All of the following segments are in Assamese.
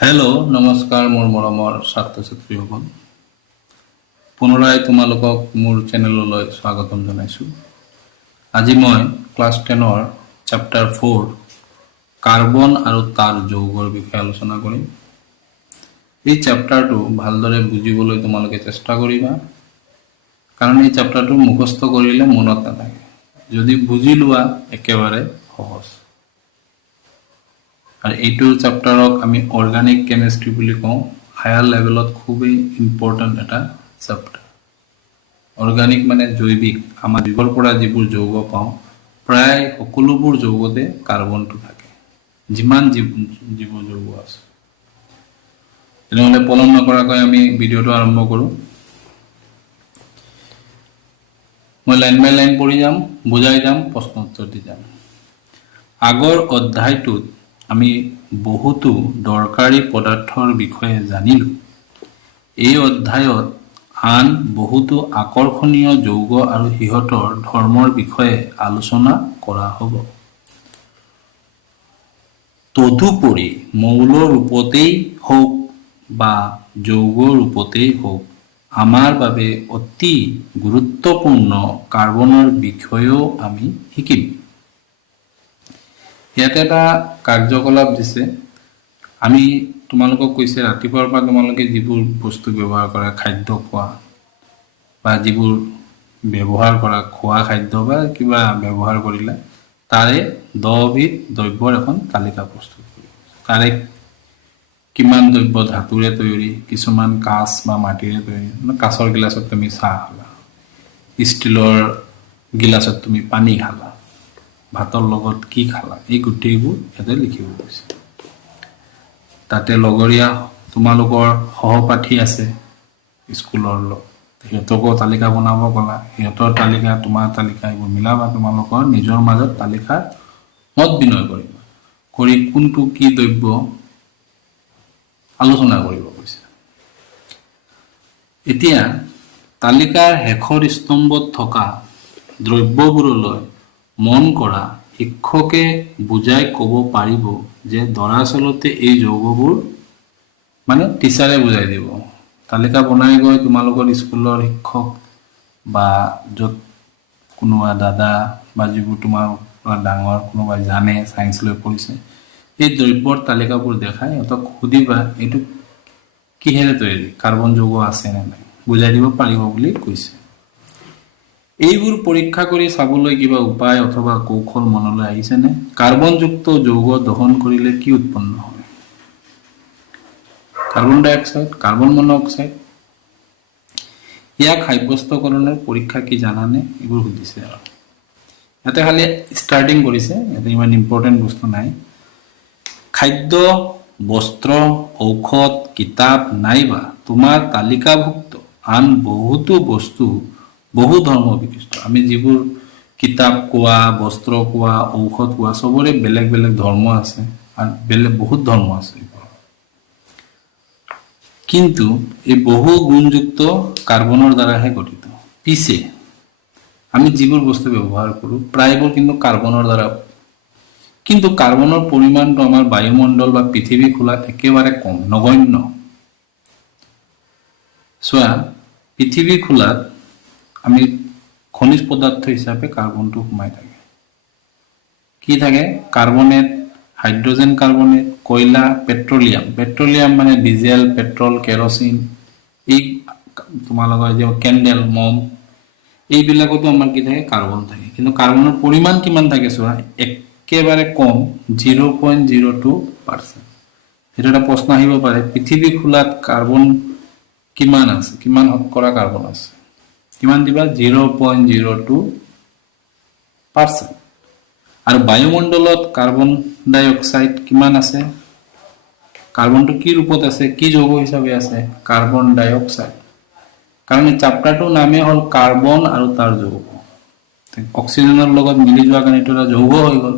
হেল্ল' নমস্কাৰ মোৰ মৰমৰ ছাত্ৰ ছাত্ৰীসকল পুনৰাই তোমালোকক মোৰ চেনেললৈ স্বাগতম জনাইছোঁ। আজি মই ক্লাছ 10ৰ চেপ্টাৰ 4 কাৰ্বন আৰু তাৰ যৌগৰ বিষয়ে আলোচনা কৰিম। এই চেপ্টাৰটো ভালদৰে বুজিবলৈ তোমালোকে চেষ্টা কৰিবা, কাৰণ এই চেপ্টাৰটো মুখস্থ কৰিলে মনত নাথাকে। যদি বুজি লোৱা একেবাৰে সহজ। আৰু এইটো চেপ্টাৰক আমি অৰ্গানিক কেমিষ্ট্ৰি বুলি কওঁ। হায়াৰ লেভেলত খুবেই ইম্পৰ্টেণ্ট এটা চেপ্টাৰ। অৰ্গানিক মানে জৈৱিক। আমাৰ জীৱৰ পৰা যিবোৰ যৌগ পাওঁ প্ৰায় সকলোবোৰ যৌগতে কাৰ্বনটো থাকে, যিমান জীৱ যৌগ আছে। তেনেহ'লে পলম নকৰাকৈ আমি ভিডিঅ'টো আৰম্ভ কৰোঁ। মই লাইন বাই লাইন পঢ়ি যাম, বুজাই যাম, প্ৰশ্ন উত্তৰ দি যাম। আগৰ অধ্যায়টোত আমি বহুতো দৰকাৰী পদাৰ্থৰ বিষয়ে জানিলোঁ। এই অধ্যায়ত আন বহুতো আকৰ্ষণীয় যৌগ আৰু সিহঁতৰ ধৰ্মৰ বিষয়ে আলোচনা কৰা হ'ব। তদুপৰি মৌল ৰূপতেই হওক বা যৌগ ৰূপতেই হওক আমাৰ বাবে অতি গুৰুত্বপূৰ্ণ কাৰ্বনৰ বিষয়েও আমি শিকিম। ইয়াতে এটা কাৰ্যকলাপ দিছে। আমি তোমালোকক কৈছে ৰাতিপুৱাৰ পৰা তোমালোকে যিবোৰ বস্তু ব্যৱহাৰ কৰা, খাদ্য খোৱা বা যিবোৰ ব্যৱহাৰ কৰা, খোৱা খাদ্য বা কিবা ব্যৱহাৰ কৰিলে তাৰে 10বিধ দ্ৰব্যৰ এখন তালিকা প্ৰস্তুত কৰিব। তাৰে কিমান দ্ৰব্য ধাতুৰে তৈয়াৰী, কিছুমান কাঁচ বা মাটিৰে তৈয়াৰী। কাঁচৰ গিলাচত তুমি চাহ খালা, ষ্টীলৰ গিলাচত তুমি পানী খালা, ভাতৰ লগত কি খালা, এই গোটেইবোৰ ইয়াতে লিখিব গৈছে। তাতে লগৰীয়া তোমালোকৰ সহপাঠী আছে স্কুলৰ লগ, সিহঁতকো তালিকা বনাব ক'লা, সিহঁতৰ তালিকা তোমাৰ তালিকা এইবোৰ মিলাবা। তোমালোকৰ নিজৰ মাজত তালিকা মত বিনিময় কৰিবা, কৰি কোনটো কি দ্ৰব্য আলোচনা কৰিব কৈছে। এতিয়া তালিকাৰ শেষৰ স্তম্ভত থকা দ্ৰব্যবোৰলৈ মন কৰা শিক্ষকে বুজাই ক'ব পাৰিব যে দৰাচলতে এই যৌগবোৰ মানে টিচাৰে বুজাই দিব। তালিকা বনাই গৈ তোমালোকৰ স্কুলৰ শিক্ষক বা য'ত কোনোবা দাদা বা যিবোৰ তোমাৰ ডাঙৰ কোনোবাই জানে, ছায়েন্স লৈ পঢ়িছে, এই দ্ৰব্যৰ তালিকাবোৰ দেখাই সিহঁতক সুধিবা এইটো কিহেৰে তৈয়াৰী, কাৰ্বন যৌগ আছে নে নাই, বুজাই দিব পাৰিব বুলি কৈছে। এইবোৰ পৰীক্ষা কৰি চাবলৈ কিবা উপায় অথবা কৌশল মনলৈ আহিছেনে? কাৰ্বনযুক্ত যৌগ দহন কৰিলে কি উৎপন্ন হয়? কাৰ্বন ডাই অক্সাইড, কাৰ্বন মনোক্সাইড। ইয়াক সাব্যস্তকৰণৰ পৰীক্ষা কি জানানে? এইবোৰ সুধিছে। আৰু ইয়াতে খালি ষ্টাৰ্টিং কৰিছে, ইয়াতে ইমান ইম্পৰ্টেণ্ট বস্তু নাই। খাদ্য, বস্ত্ৰ, ঔষধ, কিতাপ নাইবা তোমাৰ তালিকাভুক্ত আন বহুতো বস্তু বহু ধৰ্ম বিশিষ্ট। আমি যিবোৰ কিতাপ কোৱা, বস্ত্ৰ কোৱা, ঔষধ কোৱা, চবৰে বেলেগ বেলেগ ধৰ্ম আছে আৰু বেলেগ বহুত ধৰ্ম আছে। কিন্তু এই বহু গুণযুক্ত কাৰ্বনৰ দ্বাৰাহে গঠিত। পিছে আমি যিবোৰ বস্তু ব্যৱহাৰ কৰোঁ প্ৰায়বোৰ কিন্তু কাৰ্বনৰ দ্বাৰা। কিন্তু কাৰ্বনৰ পৰিমাণটো আমাৰ বায়ুমণ্ডল বা পৃথিৱী খোলাত একেবাৰে কম, নগণ্য। চোৱা, পৃথিৱী খোলাত আমি খনিজ পদাৰ্থ হিচাপে কাৰ্বনটো সোমাই থাকে। কি থাকে? কাৰ্বনেট, হাইড্ৰজেন কাৰ্বনেট, কয়লা, পেট্ৰলিয়াম। পেট্ৰলিয়াম মানে ডিজেল, পেট্ৰল, কেৰচিন, এই তোমালোকৰ যে কেণ্ডেল, মম, এইবিলাকতো আমাৰ কি থাকে? কাৰ্বন থাকে। কিন্তু কাৰ্বনৰ পৰিমাণ কিমান থাকে চোৱা, একেবাৰে কম, 0.02%। সেইটো এটা প্ৰশ্ন আহিব পাৰে, পৃথিৱী খোলাত কাৰ্বন কিমান আছে, কিমান শতকৰা কাৰ্বন আছে? কিমান দিবা? 0.02%। আৰু বায়ুমণ্ডলত কাৰ্বন ডাই অক্সাইড কিমান আছে? কাৰ্বনটো কি ৰূপত আছে, কি যৌগ হিচাপে আছে? কাৰ্বন ডাই অক্সাইড। কাৰণ এই চেপ্টাৰটোৰ নামেই হ'ল কাৰ্বন আৰু তাৰ যৌগ। অক্সিজেনৰ লগত মিলি যোৱাৰ কাৰণে এইটো এটা যৌগ হৈ গ'ল।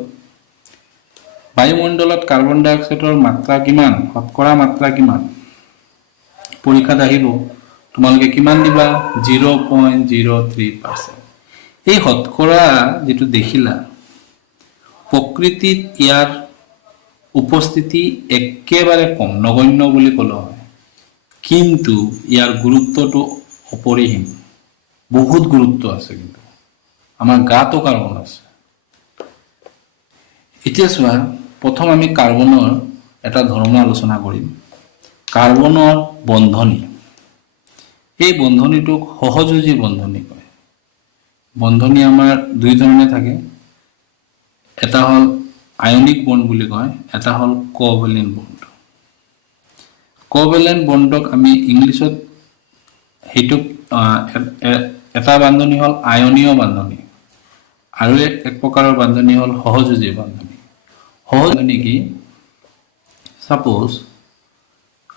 বায়ুমণ্ডলত কাৰ্বন ডাই অক্সাইডৰ মাত্ৰা কিমান, শতকৰা মাত্ৰা কিমান? পৰীক্ষাত আহিব, তোমালোকে কিমান দিবা? 0.03%। এই শতকৰা যিটো দেখিলা, প্ৰকৃতিত ইয়াৰ উপস্থিতি একেবাৰে কম, নগণ্য বুলি ক'লে হয়, কিন্তু ইয়াৰ গুৰুত্বটো অপৰিসীম, বহুত গুৰুত্ব আছে। কিন্তু আমাৰ গাতো কাৰ্বন আছে। এতিয়া চোৱা, প্ৰথম আমি কাৰ্বনৰ এটা ধৰ্ম আলোচনা কৰিম, কাৰ্বনৰ বন্ধনী। এই বন্ধনীটোক সহযোজী বন্ধনী কয়। বন্ধনী আমাৰ দুই ধৰণে থাকে, এটা হ'ল আয়নিক বন্ড বুলি কয়, এটা হ'ল কোভেলেন্ট বন্ড। কোভেলেন্ট বন্ডক আমি ইংলিছত সেইটোক এটা বান্ধনী হ'ল আয়নীয় বান্ধনী, আৰু এক প্ৰকাৰৰ বান্ধনী হ'ল সহযোজী বান্ধনী। সহযোজী কি? সাপোজ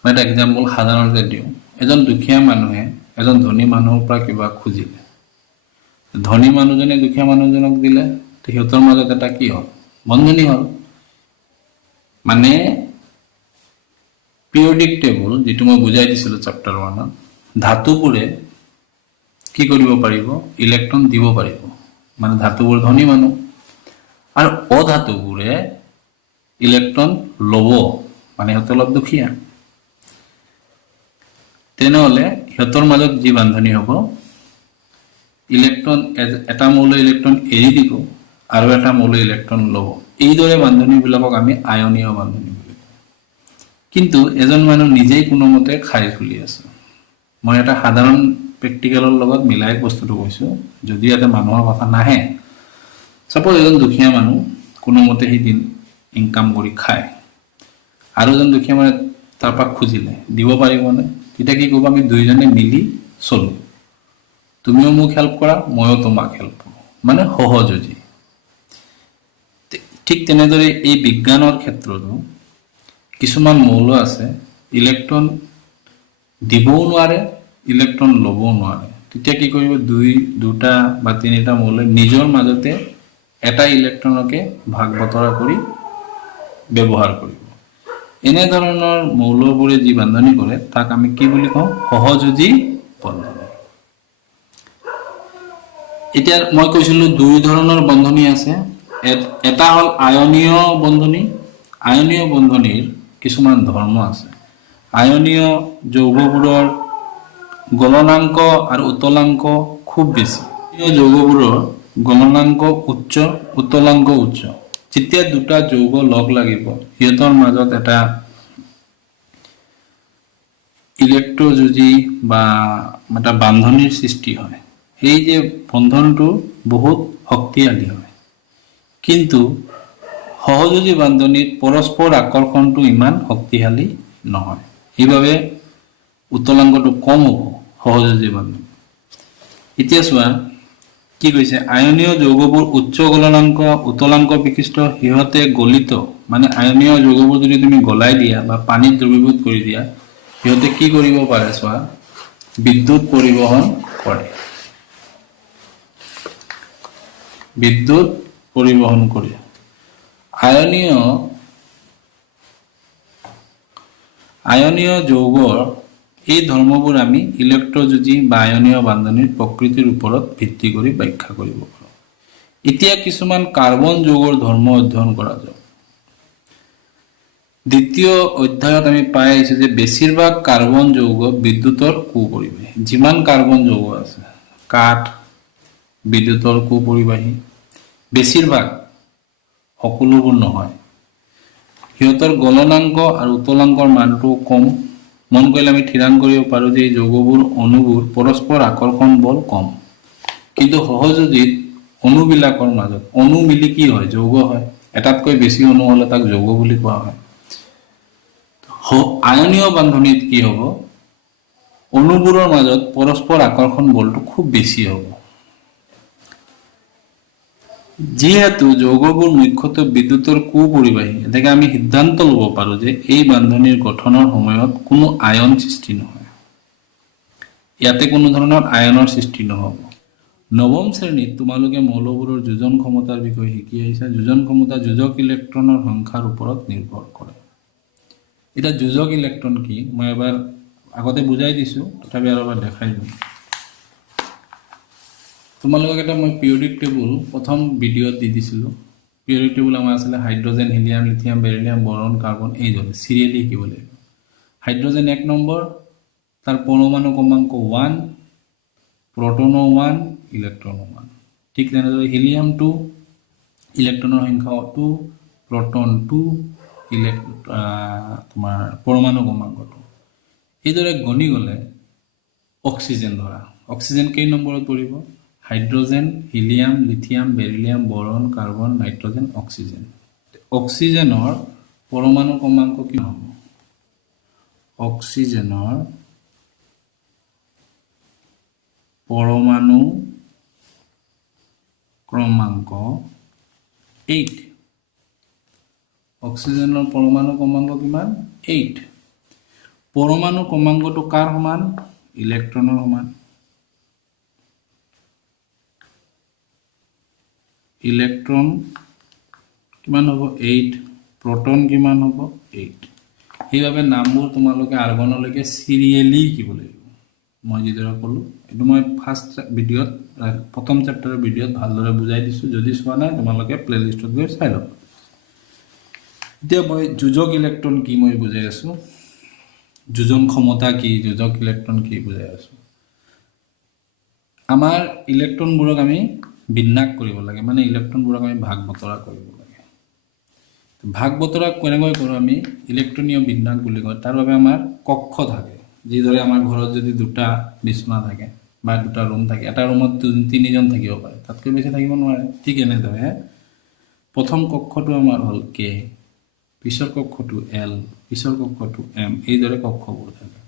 মই এটা এক্সাম্পল সাধাৰণতে দিওঁ, এজন দুখীয়া মানুহে এজন ধনী মানুহৰ পৰা কিবা খুজিলে, ধনী মানুহজনে দুখীয়া মানুহজনক দিলে, সিহঁতৰ মাজত এটা কি হ'ল? বন্ধনী হ'ল। মানে পিৰিয়ডিক টেবুল, যিটো মই বুজাই দিছিলোঁ চেপ্টাৰ 1ত, ধাতুবোৰে কি কৰিব পাৰিব? ইলেক্ট্ৰন দিব পাৰিব, মানে ধাতুবোৰ ধনী মানুহ, আৰু অধাতুবোৰে ইলেক্ট্ৰন ল'ব, মানে সিহঁতে অলপ দুখীয়া। তেনেহ'লে সিহঁতৰ মাজত যি বান্ধনী হ'ব, ইলেক্ট্ৰন এটা মৌল ইলেক্ট্ৰন এৰি দিব আৰু এটা মৌল ইলেক্ট্ৰন ল'ব। এইদৰে বান্ধনীবিলাকক আমি আয়নীয় বান্ধনী বুলি কওঁ। কিন্তু এজন মানুহ নিজেই কোনোমতে খাই চলি আছে। মই এটা সাধাৰণ প্ৰেক্টিকেলৰ লগত মিলাই বস্তুটো কৈছোঁ, যদি ইয়াতে মানুহৰ কথা নাহে। চাপ'জ এজন দুখীয়া মানুহ কোনোমতে সি দিন ইনকাম কৰি খায়, আৰু এজন দুখীয়া মানুহে তাৰ পৰা খুজিলে, দিব পাৰিবনে? তেতিয়া কি কৰিব? আমি দুইজনে মিলি চলোঁ, তুমিও মোক হেল্প কৰা, ময়ো তোমাক হেল্প কৰোঁ, মানে সহযোগী। ঠিক তেনেদৰে এই বিজ্ঞানৰ ক্ষেত্ৰতো কিছুমান মৌল আছে, ইলেক্ট্ৰন দিবও নোৱাৰে, ইলেক্ট্ৰন ল'বও নোৱাৰে। তেতিয়া কি কৰিব? দুটা বা তিনিটা মৌলে নিজৰ মাজতে এটা ইলেক্ট্ৰনকে ভাগ বতৰা কৰি ব্যৱহাৰ কৰিব। এনেধৰণৰ মৌলবোৰে যি বান্ধনী কৰে, তাক আমি কি বুলি কওঁ? সহযোজী বন্ধনী। এতিয়া মই কৈছিলোঁ দুই ধৰণৰ বন্ধনী আছে, এটা হ'ল আয়নীয় বন্ধনী। আয়নীয় বন্ধনীৰ কিছুমান ধৰ্ম আছে। আয়নীয় যৌগবোৰৰ গলনাংক আৰু উতলাংক খুব বেছি। যৌগবোৰৰ গলনাংক উচ্চ, উতলাংক উচ্চ। যেতিয়া দুটা যৌগ লগ লাগিব, সিহঁতৰ মাজত এটা ইলেক্ট্ৰযোজী বা এটা বান্ধনীৰ সৃষ্টি হয়। এই যে বন্ধনটো বহুত শক্তিশালী হয়, কিন্তু সহযোজী বান্ধনীত পৰস্পৰ আকৰ্ষণটো ইমান শক্তিশালী নহয়, সেইবাবে উতলাংকটো কম হ'ব সহযোজী বান্ধনী। এতিয়া চোৱা কি কৈছে, আয়নীয় যৌগবোৰ উচ্চ গলনাংক উতলাংক বিশিষ্ট, সিহঁতে গলিত, মানে আয়নীয় যৌগবোৰ যদি তুমি গলাই দিয়া বা পানীত দ্ৰৱীভূত কৰি দিয়া, সিহঁতে কি কৰিব পাৰে? চোৱা, বিদ্যুৎ পৰিবহন কৰে। বিদ্যুৎ পৰিবহন কৰে। আয়নীয় যৌগৰ এই ধৰ্মবোৰ আমি ইলেক্ট্ৰযোজী বা আয়নীয় বান্ধনীৰ প্ৰকৃতিৰ ওপৰত ভিত্তি কৰি ব্যাখ্যা কৰিব পাৰোঁ। এতিয়া কিছুমান কাৰ্বন যৌগৰ ধৰ্ম অধ্যয়ন কৰা যাওক। দ্বিতীয় অধ্যায়ত আমি পাই আহিছোঁ যে বেছিভাগ কাৰ্বন যৌগ বিদ্যুতৰ কুপৰিবাহী। যিমান কাৰ্বন যৌগ আছে, কাঠ বিদ্যুতৰ কুপৰিবাহী, বেছিভাগ, সকলোবোৰ নহয়। সিহঁতৰ গলনাংক আৰু উতলাংকৰ মানটো কম। মন কৰিলে আমি থিৰাং কৰিব পাৰোঁ যে এই যৌগবোৰ অণুবোৰ পৰস্পৰ আকৰ্ষণ বল কম, কিন্তু সহযোজীত অণুবিলাকৰ মাজত অণু মিলি কি হয়? যৌগ হয়। এটাতকৈ বেছি অণু হ'লে তাক যৌগ বুলি কোৱা হয়। আয়নীয় বান্ধনীত কি হ'ব? অণুবোৰৰ মাজত পৰস্পৰ আকৰ্ষণ বলটো খুব বেছি হ'ব। যিহেতু যৌগবোৰ মুখ্যতঃ বিদ্যুতৰ কুপৰিবাহী, এতেকে আমি সিদ্ধান্ত ল'ব পাৰোঁ যে এই বান্ধনীৰ গঠনৰ সময়ত কোনো আয়ন সৃষ্টি নহয়। ইয়াতে কোনো ধৰণৰ আয়নৰ সৃষ্টি নহ'ব। নৱম শ্ৰেণীত তোমালোকে মৌলবোৰৰ যোজন ক্ষমতাৰ বিষয়ে শিকি আহিছা। যোজন ক্ষমতা যোজক ইলেক্ট্ৰনৰ সংখ্যাৰ ওপৰত নিৰ্ভৰ কৰে। এতিয়া যোজক ইলেক্ট্ৰন কি? মই এবাৰ আগতে বুজাই দিছোঁ, তথাপি আৰু এবাৰ দেখাই দিওঁ। তোমালোকক এটা মই পিৰিয়ডিক টেবুল প্ৰথম ভিডিঅ'ত দি দিছিলোঁ। পিৰিয়ডিক টেবুল আমাৰ আছিলে hydrogen helium lithium beryllium boron carbon এইদৰে চিৰিয়েলি লিখিব লাগিব হাইড্ৰজেন 1 নম্বৰ তাৰ পৰমাণু ক্ৰমাংক 1 প্ৰটনো 1 ইলেক্ট্ৰনো 1 ঠিক তেনেদৰে হিলিয়াম 2 ইলেক্ট্ৰনৰ সংখ্যা 2 প্ৰটন 2 তোমাৰ পৰমাণু ক্ৰমাংক 2 এইদৰে গণি গ'লে অক্সিজেন ধৰা অক্সিজেন কেই নম্বৰত পৰিব hydrogen helium lithium beryllium boron carbon nitrogen oxygen অক্সিজেনৰ পৰমাণু ক্ৰমাংক কি হ'ব অক্সিজেনৰ পৰমাণু ক্ৰমাংক 8 অক্সিজেনৰ পৰমাণু ক্ৰমাংক কিমান 8 পৰমাণু ক্ৰমাংকটো কাৰ সমান ইলেক্ট্ৰনৰ সমান ইলেক্ট্ৰন কিমান হ'ব 8 প্ৰটন কিমান হ'ব 8 সেইভাবে নামবোৰ তোমালোকে আৰ্গনলৈকে সিৰিয়েলি লিখিব লাগিব মই যিদৰে ক'লো এটো মই ফাৰ্স্ট ভিডিঅত প্ৰথম চেপ্টাৰৰ ভিডিঅত ভালদৰে বুজাই দিছো যদি চোৱা নাই তোমালোকে প্লেলিষ্টত গৈ চাই লবা এতিয়া মই যোজক ইলেক্ট্ৰন কি মই বুজাই আছো যোজন ক্ষমতা কি যোজক ইলেক্ট্ৰন কি বুজাই আছো আমাৰ ইলেক্ট্ৰনবোৰক আমি বিন্যাস কৰিব লাগে মানে ইলেক্ট্ৰনবোৰক আমি ভাগ বতৰা কৰিব লাগে ভাগ বতৰা কেনেকৈ কৰো আমি ইলেক্ট্ৰনীয় বিন্যাস বুলি কয় তাৰ বাবে আমাৰ কক্ষ থাকে যিদৰে আমাৰ ঘৰত যদি দুটা বিছনা থাকে বা দুটা ৰুম থাকে এটা ৰুমত তিনিজন থাকিব পাৰে তাতকৈ বেছি থাকিব নোৱাৰে ঠিক এনেদৰে প্ৰথম কক্ষটো আমাৰ হল কে পিছৰ কক্ষটো এল পিছৰ কক্ষটো এম এইদৰে কক্ষবোৰ থাকে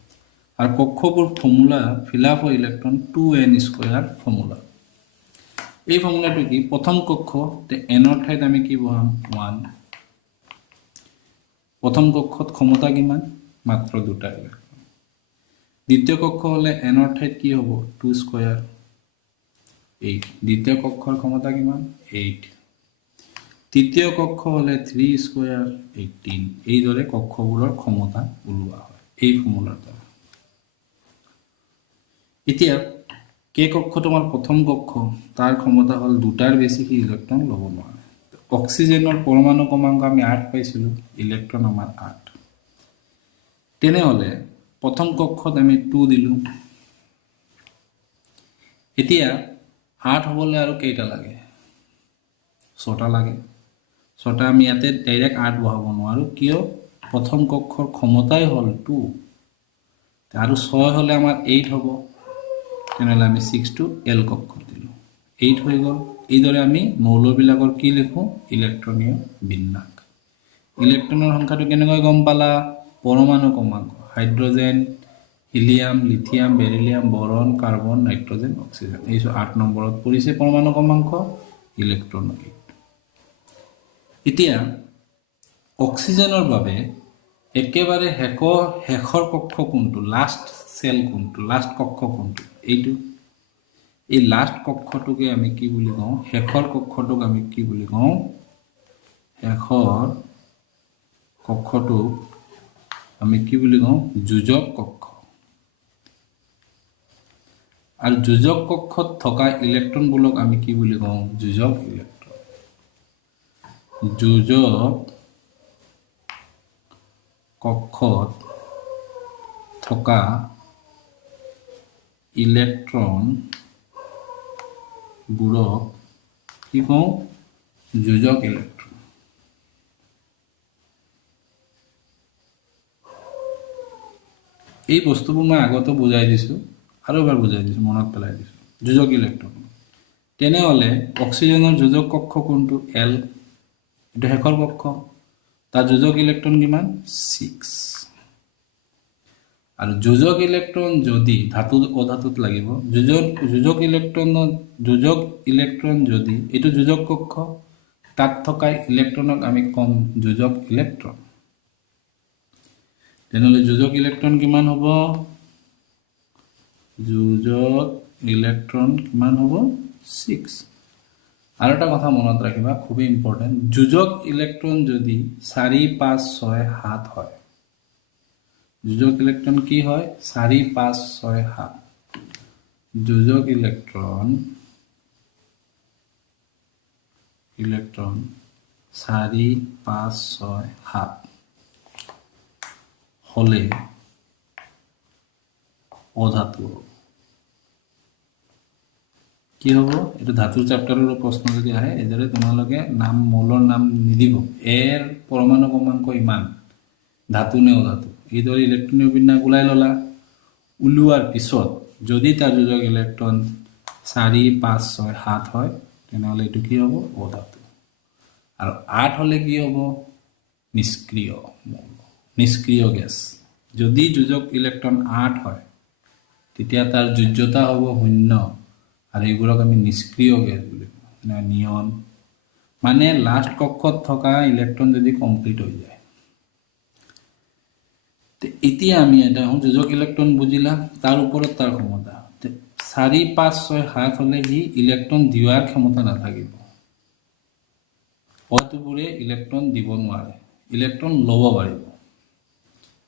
আৰু কক্ষবোৰ formula fill up of electron 2n² formula এই ফৰ্মুলাটো কি প্ৰথম কক্ষ তে এনৰ ঠাইত আমি কি বহাম 1 প্ৰথম কক্ষত ক্ষমতা কিমান মাত্ৰ দুটা ইলেক্ট্ৰন দ্বিতীয় কক্ষ হলে এনৰ ঠাইত কি হ'ব 2² 8 দ্বিতীয় কক্ষৰ ক্ষমতা কিমান 8 তৃতীয় কক্ষ হলে 3² 18 এইদৰে কক্ষবোৰৰ ক্ষমতা ওলোৱা হয় এই ফৰ্মুলাৰ দ্বাৰা এতিয়া কে কক্ষ তোমাৰ প্ৰথম কক্ষ তাৰ ক্ষমতা হল দুটাৰ বেছি কি ইলেক্ট্ৰন ল'ব নোৱাৰে অক্সিজেনৰ পৰমাণু ক্ৰমাংক আমি 8 পাইছিলো ইলেক্ট্ৰন আমাৰ 8 তেনেহলে প্ৰথম কক্ষত আমি 2 দিলো এতিয়া 8 হ'বলৈ আৰু কেইটা লাগে 6টা লাগে 6টা আমি ইয়াতে ডাইৰেক্ট 8 বহাব নোৱাৰো কিয় প্ৰথম কক্ষৰ ক্ষমতাই হল 2 আৰু 6 হলে আমাৰ 8 হ'ব তেনেহলে আমি 6 টো এল কক্ষত দিলো 8 হৈ গল এইদৰে আমি মৌলবিলাকৰ কি লিখো ইলেক্ট্ৰনীয় বিন্যাস ইলেক্ট্ৰনৰ সংখ্যাটো কেনেকৈ গম পালা পৰমাণু ক্ৰমাংক hydrogen helium lithium beryllium boron carbon nitrogen oxygen এই 8 নম্বৰত পৰিছে পৰমাণু ক্ৰমাংক ইলেক্ট্ৰন এতিয়া অক্সিজেনৰ বাবে একেবাৰে হেখৰ কক্ষ কোনটো লাষ্ট সেল কোনটো লাষ্ট কক্ষ কোনটো এইটো এই লাষ্ট কক্ষটোকে আমি কি বুলি কওঁ হেখৰ কক্ষটোক আমি কি বুলি কওঁ হেখৰ কক্ষটোক আমি কি বুলি কওঁ যোজক কক্ষ আৰু যোজক কক্ষত থকা ইলেক্ট্ৰনবোৰক আমি কি বুলি কওঁ যোজক ইলেক্ট্ৰন যোজক কক্ষত থকা ইলেক্ট্ৰন বোৰক কি কওঁ যোজক ইলেক্ট্ৰন এই বস্তুবোৰ মই আগতে বুজাই দিছো আৰু এবাৰ বুজাই দিছো মনত পেলাই দিছো যোজক ইলেক্ট্ৰন তেনেহলে অক্সিজেনৰ যোজক কক্ষ কোনটো এল এটা হেখৰ কক্ষ তাৰ যোজক ইলেক্ট্ৰন কিমান 6 আৰু যোজক ইলেক্ট্ৰন যদি ধাতু অধাতুত লাগিব যোজক ইলেক্ট্ৰন যদি এটো যোজক কক্ষ তাত থকা ইলেক্ট্ৰনক আমি কম যোজক ইলেক্ট্ৰন তেনেহলে যোজক ইলেক্ট্ৰন কিমান হ'ব যোজক ইলেক্ট্ৰন কিমান হ'ব 6 আৰু এটা কথা মনত ৰাখিবা খুব ইম্পৰ্টেন্ট যোজক ইলেক্ট্ৰন যদি 4 5 6 7 হয় যোজক ইলেক্ট্ৰন কি হয় 4 5 6 7 যোজক ইলেক্ট্ৰন 4 5 6 7 হলে অধাতু হ'ব। কি হ'ব এইটো ধাতুৰ চেপ্টাৰৰ প্ৰশ্ন যদি আহে এদৰে তোমালোকে নাম মৌলৰ নাম নিদিব এৰ পৰমাণু ক্ৰমাংক ইমান ধাতু নে অধাতু এইদৰে ইলেক্ট্ৰনীয় বিন্যাস ওলাই ললা উলিওৱাৰ পিছত যদি তাৰ যোজক ইলেক্ট্ৰন 4 5 6 7 হয় তেনেহলে এইটো কি হ'ব অধাতু আৰু 8 হলে কি হ'ব নিষ্ক্ৰিয় মৌল নিষ্ক্ৰিয় গেছ যদি যোজক ইলেক্ট্ৰন 8 হয় তেতিয়া তাৰ যোজ্যতা হ'ব 0 আৰু এইবোৰক আমি নিষ্ক্ৰিয় গেছ বুলি কওঁ নিয়ন মানে লাষ্ট কক্ষত থকা ইলেক্ট্ৰন যদি কমপ্লিট হৈ যায় তে এতিয়া আমি এটা যোজক ইলেক্ট্ৰন বুজিলা তাৰ ওপৰত তাৰ ক্ষমতা 4 5 6 7 হলে হি ইলেক্ট্ৰন দিয়াৰ ক্ষমতা নাথাকিব অতুবোৰে ইলেক্ট্ৰন দিব নোৱাৰে ইলেক্ট্ৰন ল'ব পাৰিব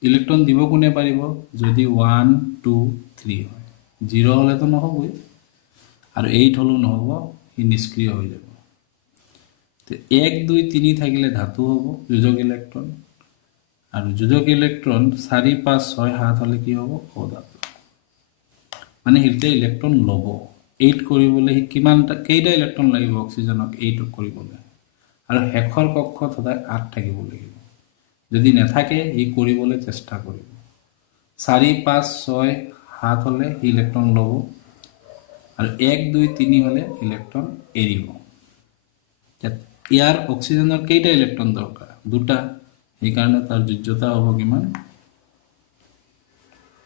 ইলেক্ট্ৰন দিব কোনে পাৰিব যদি 1 2 3 হয় 0 হলে তো নহবই আৰু 8 হলো নহব ই নিষ্ক্ৰিয় হৈ যাব তে 1 2 3 থাকিলে ধাতু হ'ব যোজক ইলেক্ট্ৰন আৰু যোজক ইলেক্ট্ৰন 4 5 6 7 হলে কি হ'ব অধাতু মানে হিতে ইলেক্ট্ৰন ল'ব 8 কৰিবলৈ কিমানটা কেইটা ইলেক্ট্ৰন লাগিব অক্সিজেনক 8 কৰিবলৈ আৰু হেখৰ কক্ষত সদায় 8 থাকিব লাগিব যদি নাথাকে ই কৰিবলৈ চেষ্টা কৰিব 4 5 6 7 হলে ইলেক্ট্ৰন ল'ব আৰু 1 2 3 হলে ইলেক্ট্ৰন এৰিব ইয়াৰ অক্সিজেনৰ কেইটা ইলেক্ট্ৰন দৰকাৰ দুটা এই কাৰণে তাৰ যোজ্যতা হ'ব কিমান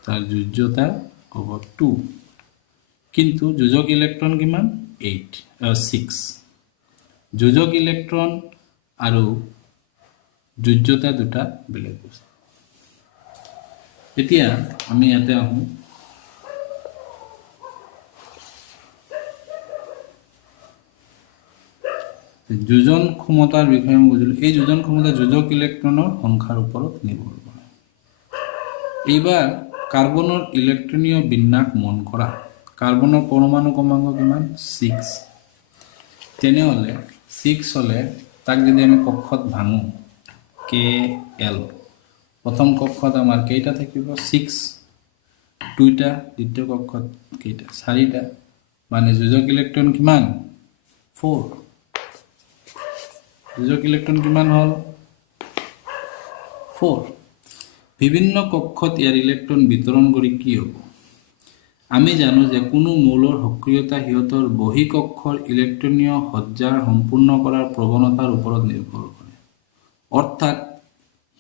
তাৰ যোজ্যতা হ'ব 2 কিন্তু যোজক ইলেক্ট্ৰন কিমান 6 যোজক ইলেক্ট্ৰন আৰু যোজ্যতা দুটা বেলেগ বস্তু এতিয়া আমি ইয়াতে আহো যোজন ক্ষমতাৰ বিষয়ে বুজিলো এই যোজন ক্ষমতা যোজক ইলেক্ট্ৰনৰ সংখ্যাৰ ওপৰত নিৰ্ভৰ কৰে এইবাৰ কাৰ্বনৰ ইলেক্ট্ৰনীয় বিন্যাস মন কৰা কাৰ্বনৰ পৰমাণু ক্ৰমাংক কিমান 6 তেনেহলে 6 হলে তাক যদি আমি কক্ষত ভাঙো কে এল প্ৰথম কক্ষত আমাৰ কেইটা থাকিব 6 দুইটা দ্বিতীয় কক্ষত কেইটা 4টা মানে যোজক ইলেক্ট্ৰন কিমান 4 যোজক ইলেক্ট্ৰন কিমান হল 4 বিভিন্ন কক্ষত ইয়াৰ ইলেক্ট্ৰন বিতৰণ কৰি কি হ'ব আমি জানো যে কোনো মৌলৰ সক্ৰিয়তা হিয়তৰ বহি কক্ষৰ ইলেক্ট্ৰনীয় সজ্জাৰ সম্পূৰ্ণ কৰাৰ প্ৰৱণতাৰ ওপৰত নিৰ্ভৰ কৰে অৰ্থাৎ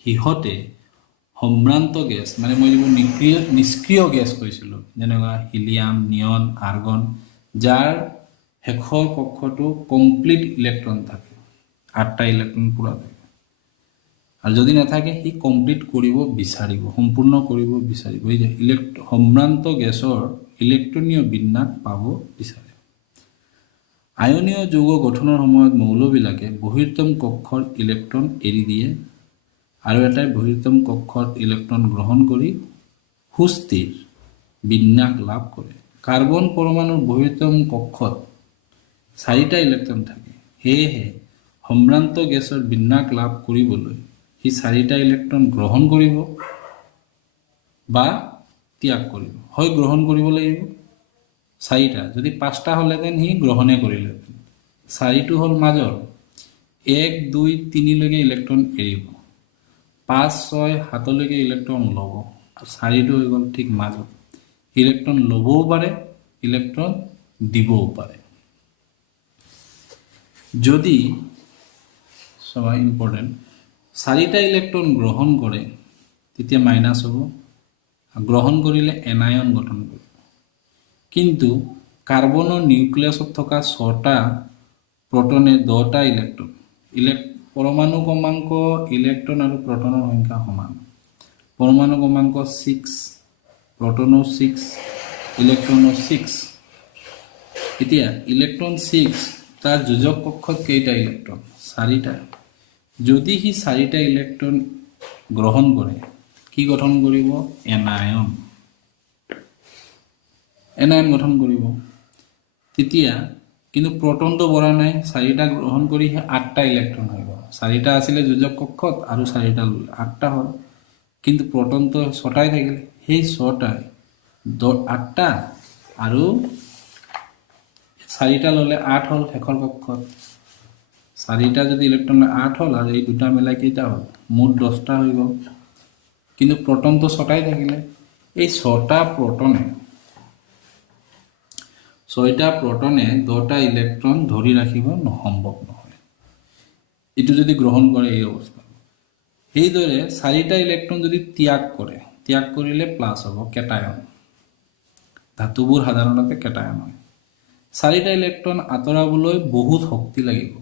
হিহতে সম্ভ্ৰান্ত গেছ মানে মই যিবোৰ নিষ্ক্ৰিয় গেছ কৈছিলো যেনেকুৱা হিলিয়াম নিয়ন আৰ্গন যাৰ হেখৰ কক্ষটো কমপ্লিট ইলেক্ট্ৰন থাকে 8টা ইলেক্ট্ৰন পুৰা থাকে আৰু যদি নাথাকে হি কমপ্লিট কৰিব বিচাৰিব সম্পূৰ্ণ কৰিব বিচাৰিব এই যে সম্ভ্ৰান্ত গেছৰ ইলেক্ট্ৰনীয় বিন্যাস পাব বিচাৰে আয়নীয় যৌগ গঠনৰ সময়ত মৌলবিলাকে বহিৰ্তম কক্ষৰ ইলেক্ট্ৰন এৰি দিয়ে আৰু এটাই বহিৰ্তম কক্ষৰ ইলেক্ট্ৰন গ্ৰহণ কৰি সুস্থিৰ বিন্যাস লাভ কৰে কাৰ্বন পৰমাণুৰ বহিৰ্তম কক্ষত 4টা ইলেক্ট্ৰন থাকে হেহে সম্ভ্ৰান্ত গেছৰ বিন্যাস লাভ কৰিবলৈ হি 4টা ইলেক্ট্ৰন গ্ৰহণ কৰিব বা ত্যাগ কৰিব হয় গ্ৰহণ কৰিব লাগিব 4টা যদি 5টা হলেতেন হি গ্ৰহণে কৰিলেতেন 4টো হল মাজৰ 1 2 3 লৈকে ইলেক্ট্ৰন এৰিব 5 6 7 লৈকে ইলেক্ট্ৰন ল'ব আৰু 4টো হৈ গ'ল ঠিক মাজত ইলেক্ট্ৰন ল'বও পাৰে ইলেক্ট্ৰন দিবও পাৰে যদি সবাই ইম্পৰ্টেন্ট 4টা ইলেক্ট্ৰন গ্ৰহণ কৰে তেতিয়া মাইনাস হ'ব গ্ৰহণ কৰিলে এনায়ন গঠন কৰিব কিন্তু কাৰ্বনৰ নিউক্লিয়াছত থকা 6টা প্ৰটনে 10টা ইলেক্ট্ৰন পৰমাণু ক্ৰমাংক ইলেক্ট্ৰন আৰু প্ৰটনৰ সংখ্যা সমান পৰমাণু ক্ৰমাংক 6 প্ৰটনো 6 ইলেক্ট্ৰনো 6 এতিয়া ইলেক্ট্ৰন 6 তাৰ যোজক কক্ষত কেইটা ইলেক্ট্ৰন 4টা যদি হি 4টা ইলেক্ট্ৰন গ্ৰহণ কৰে কি গঠন কৰিব এনায়ন গঠন কৰিব তেতিয়া কিন্তু প্ৰটনটো বৰা নাই 4টা গ্ৰহণ কৰি 8টা ইলেক্ট্ৰন হৈ গ'ল চাৰিটা আছিলে যোজক কক্ষত আৰু চাৰিটা ল'লে 8টা হ'ল, কিন্তু প্ৰটনটো 6টাই থাকিলে। সেই 6টাই 8টা আৰু 4টা ল'লে 8 হ'ল শেষৰ কক্ষত। 4টা যদি ইলেক্ট্ৰন 8 হ'ল আৰু এই দুটা মিলাই কেইটা হ'ল, মুঠ 10টা হৈ গ'ল, কিন্তু প্ৰটনটো 6টাই থাকিলে। এই 6টা প্ৰটনে 10টা ইলেক্ট্ৰন ধৰি ৰাখিব সম্ভৱ নহয়, এইটো যদি গ্ৰহণ কৰে এই অৱস্থা। সেইদৰে 4টা ইলেক্ট্ৰন যদি ত্যাগ কৰিলে প্লাছ হ'ব, কেটায়ন। ধাতুবোৰ সাধাৰণতে কেটায়ন হয়। 4টা ইলেক্ট্ৰন আঁতৰাবলৈ বহুত শক্তি লাগিব।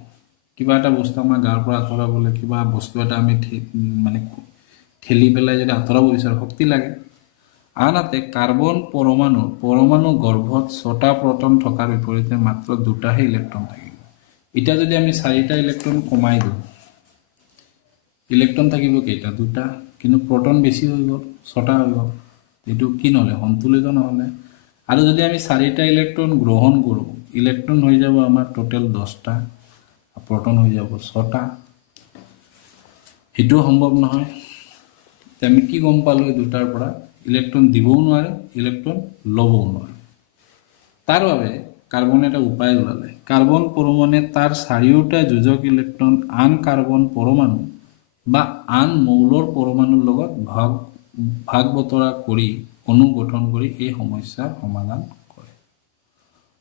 কিবা এটা বস্তু আমাৰ গাৰ পৰা আঁতৰাবলৈ, কিবা বস্তু এটা আমি ঠেলি পেলাই যদি আঁতৰাব বিচাৰোঁ, শক্তি লাগে। আনহাতে কাৰ্বন পৰমাণু গৰ্ভত 6টা প্ৰটন থকাৰ বিপৰীতে মাত্ৰ 2টাহে ইলেক্ট্ৰন থাকিব। এতিয়া যদি আমি 4টা ইলেক্ট্ৰন কমাই দিওঁ, ইলেক্ট্ৰন থাকিব কেইটা, 2টা, কিন্তু প্ৰটন বেছি হৈ গ'ল, 6টা হৈ গ'ল। এইটো কি নহ'লে, সন্তুলিত নহ'লে। আৰু যদি আমি 4টা ইলেক্ট্ৰন গ্ৰহণ কৰোঁ, ইলেক্ট্ৰন হৈ যাব আমাৰ টোটেল 10টা, প্ৰটন হৈ যাব 6টা। সেইটো সম্ভৱ নহয়। আমি কি গম পালোঁ এই দুটাৰ পৰা, ইলেক্ট্ৰন দিবও নোৱাৰে, ইলেক্ট্ৰন ল'বও নোৱাৰে। তাৰ বাবে কাৰ্বনে এটা উপায় ওলালে। কাৰ্বন পৰমাণুৱে তাৰ 4টা যোজক ইলেক্ট্ৰন আন কাৰ্বন পৰমাণু বা আন মৌলৰ পৰমাণুৰ লগত ভাগ বতৰা কৰি অণু গঠন কৰি এই সমস্যাৰ সমাধান কৰে।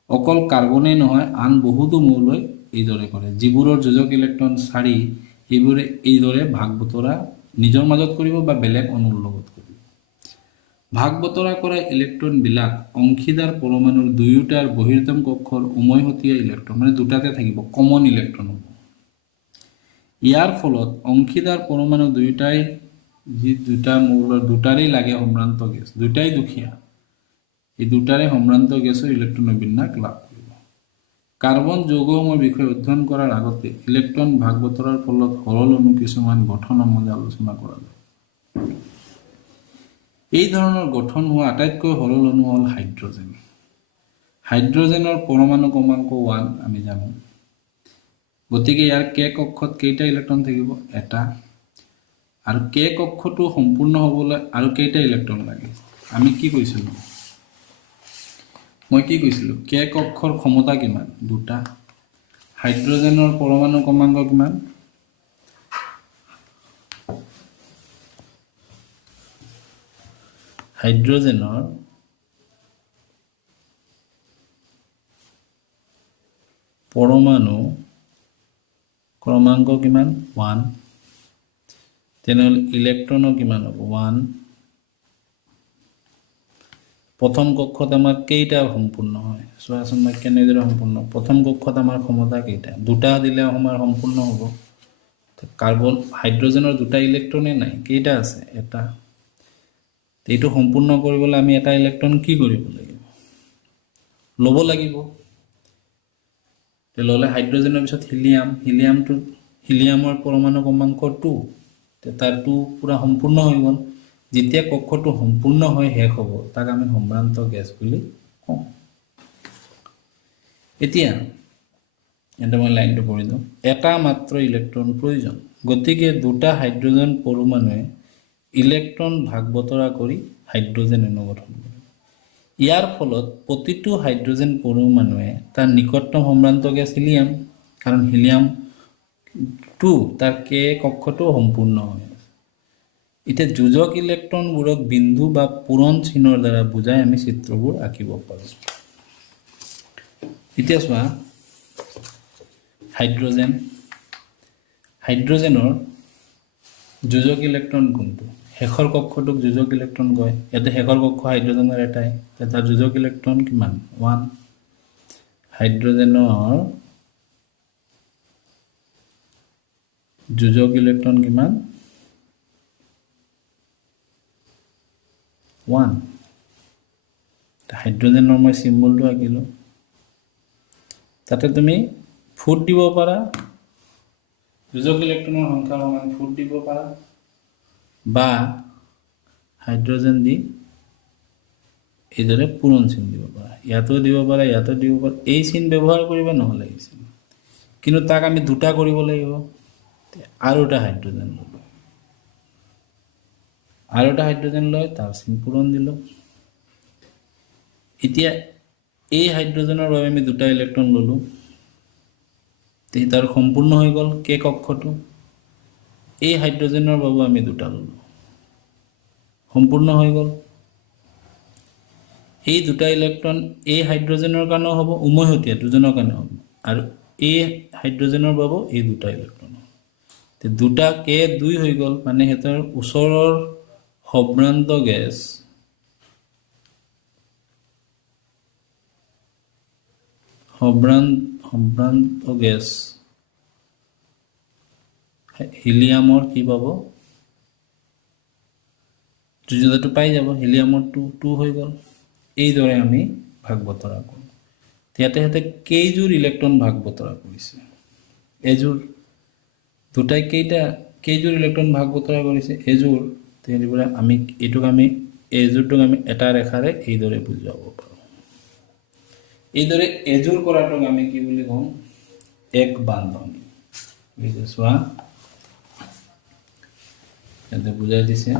অকল কাৰ্বনেই নহয়, আন বহুতো মৌলই এইদৰে কৰে। যিবোৰৰ যোজক ইলেক্ট্ৰন 4, সেইবোৰে এইদৰে ভাগ বতৰা নিজৰ মাজত কৰিব বা বেলেগ অণুৰ লগত কৰিব। ভাগ বতৰা কৰা ইলেক্ট্ৰনবিলাক অংশীদাৰ পৰমাণুৰ দুয়োটাৰ বহিৰ্তম কক্ষৰ উমৈহতীয়া ইলেক্ট্ৰন, দুটাতে থাকিব, কমন ইলেক্ট্ৰন হ'ব। ইয়াৰ ফলত অংশীদাৰ পৰমাণু দুয়োটাই, যি দুটা মৌলৰ দুটাৰেই লাগে সম্ভ্ৰান্ত গেছ, দুটাই দুখীয়া, এই দুটাৰে সম্ভ্ৰান্ত গেছৰ ইলেক্ট্ৰনৰ বিন্যাস লাভ কৰিব। কাৰ্বন যৌগসমূহৰ বিষয়ে অধ্যয়ন কৰাৰ আগতে ইলেক্ট্ৰন ভাগ বতৰাৰ ফলত সৰল অণু কিছুমান গঠন সম্বন্ধে আলোচনা কৰা যায়। এই ধৰণৰ গঠন হোৱা আটাইতকৈ সৰল অণু হ'ল হাইড্ৰজেন। হাইড্ৰজেনৰ পৰমাণু ক্ৰমাংক 1 আমি জানো। গতিকে ইয়াৰ কে কক্ষত কেইটা ইলেক্ট্ৰন থাকিব, এটা। আৰু কে কক্ষটো সম্পূৰ্ণ হ'বলৈ আৰু কেইটা ইলেক্ট্ৰন লাগে, আমি কি কৈছিলোঁ, মই কি কৈছিলোঁ, কে কক্ষৰ ক্ষমতা কিমান, 2টা। হাইড্ৰজেনৰ পৰমাণু ক্ৰমাংক কিমান, হাইড্ৰজেনৰ পৰমাণু ক্ৰমাংক কিমান, 1। তেনেহ'লে ইলেক্ট্ৰনৰ কিমান হ'ব, 1। প্ৰথম কক্ষত আমাৰ কেইটা সম্পূৰ্ণ হয়, চোৱাচোন মই কেনেদৰে সম্পূৰ্ণ। প্ৰথম কক্ষত আমাৰ ক্ষমতা কেইটা, 2টা দিলে আমাৰ সম্পূৰ্ণ হ'ব। হাইড্ৰজেনৰ 2টা ইলেক্ট্ৰনে নাই, কেইটা আছে, এটা। এইটো সম্পূৰ্ণ কৰিবলৈ আমি এটা ইলেক্ট্ৰন কি কৰিব লাগিব, ল'ব লাগিব। ল'লে হাইড্ৰজেনৰ পিছত হিলিয়ামৰ পৰমাণু ক্ৰমাংক 2, তাৰ 2 পূৰা সম্পূৰ্ণ হৈ গ'ল। যেতিয়া কক্ষটো সম্পূৰ্ণ হৈ শেষ হ'ব, তাক আমি সম্ভ্ৰান্ত গেছ বুলি কওঁ। এতিয়া মই লাইনটো পঢ়ি দিওঁ। এটা মাত্ৰ ইলেক্ট্ৰন প্ৰয়োজন, গতিকে 2টা হাইড্ৰজেন পৰমাণুৱে ইলেক্ট্ৰন ভাগ বতৰা কৰি হাইড্ৰজেন অণু গঠন কৰে। ইয়াৰ ফলত প্ৰতিটো হাইড্ৰজেন পৰমাণুৱে তাৰ নিকটতম সম্ভ্ৰান্ত গেছ হিলিয়াম, কাৰণ হিলিয়াম 2 তাৰ কে কক্ষটো সম্পূৰ্ণ হয়। এতিয়া যোজক ইলেক্ট্ৰনবোৰক বিন্দু বা পূৰণ চিহ্নৰ দ্বাৰা বুজাই আমি চিত্ৰবোৰ আঁকিব পাৰোঁ। এতিয়া চোৱা, হাইড্ৰজেনৰ যোজক ইলেক্ট্ৰন কোনটো, শেষৰ কক্ষটোক যোজক ইলেক্ট্ৰন কয়। ইয়াতে শেষৰ কক্ষ হাইড্ৰজেনৰ এটাই, তাৰ যোজক ইলেক্ট্ৰন কিমান, 1। হাইড্ৰজেনৰ যোজক ইলেক্ট্ৰন কিমান, 1। হাইড্ৰজেনৰ মই চিম্বলটো আঁকিলোঁ। তাতে তুমি ফুট দিব পাৰা, যোজক ইলেক্ট্ৰনৰ সংখ্যা সমান ফুট দিব পাৰা, বা হাইড্ৰজেন দি এইদৰে পূৰণ চিন দিব পাৰা। ইয়াতো দিব পাৰা, ইয়াতো দিব পাৰা। এই চিন ব্যৱহাৰ কৰিবা, নহ'লে এই চিন। কিন্তু তাক আমি 2টা কৰিব লাগিব, আৰু এটা হাইড্ৰোজেন ল'লো, আৰু এটা হাইড্ৰোজেন লৈ তাৰ চিন পূৰণ দিলোঁ। এতিয়া এই হাইড্ৰোজেনৰ বাবে আমি দুটা ইলেক্ট্ৰন ল'লোঁ, তাৰ সম্পূৰ্ণ হৈ গ'ল কে কক্ষটো। এই হাইড্ৰোজেনৰ বাবে আমি দুটা ল'লোঁ, সম্পূৰ্ণ হৈ গ'ল। এই দুটা ইলেক্ট্ৰন এই হাইড্ৰোজেনৰ কাৰণেও হ'ব, উমৈহতীয়া দুজনৰ কাৰণে হ'ব, আৰু এই হাইড্ৰোজেনৰ বাবেও এই দুটা ইলেক্ট্ৰন হ'ব। দুটা কে 2 হৈ গ'ল, মানে সিহঁতৰ ওচৰৰ সম্ভ্ৰান্ত গেছ হিলিয়ামৰ কি পাব, যোজনাটো পাই যাব, হিলিয়ামৰ 2 হৈ গ'ল। এইদৰে আমি ভাগ বতৰা কৰোঁ। ইয়াতে সিহঁতে কেইযোৰ ইলেক্ট্ৰন ভাগ বতৰা কৰিছে, এযোৰ। দুটাই কেইযোৰ ইলেক্ট্ৰন ভাগ বতৰা কৰিছে, এযোৰ। তেনেদৰে আমি এযোৰটোক আমি এটা ৰেখাৰে এইদৰে বুজাব পাৰোঁ। এইদৰে এযোৰ কৰাটোক আমি কি বুলি কওঁ, এক বান্ধনি। চোৱা ইয়াতে বুজাই দিছে,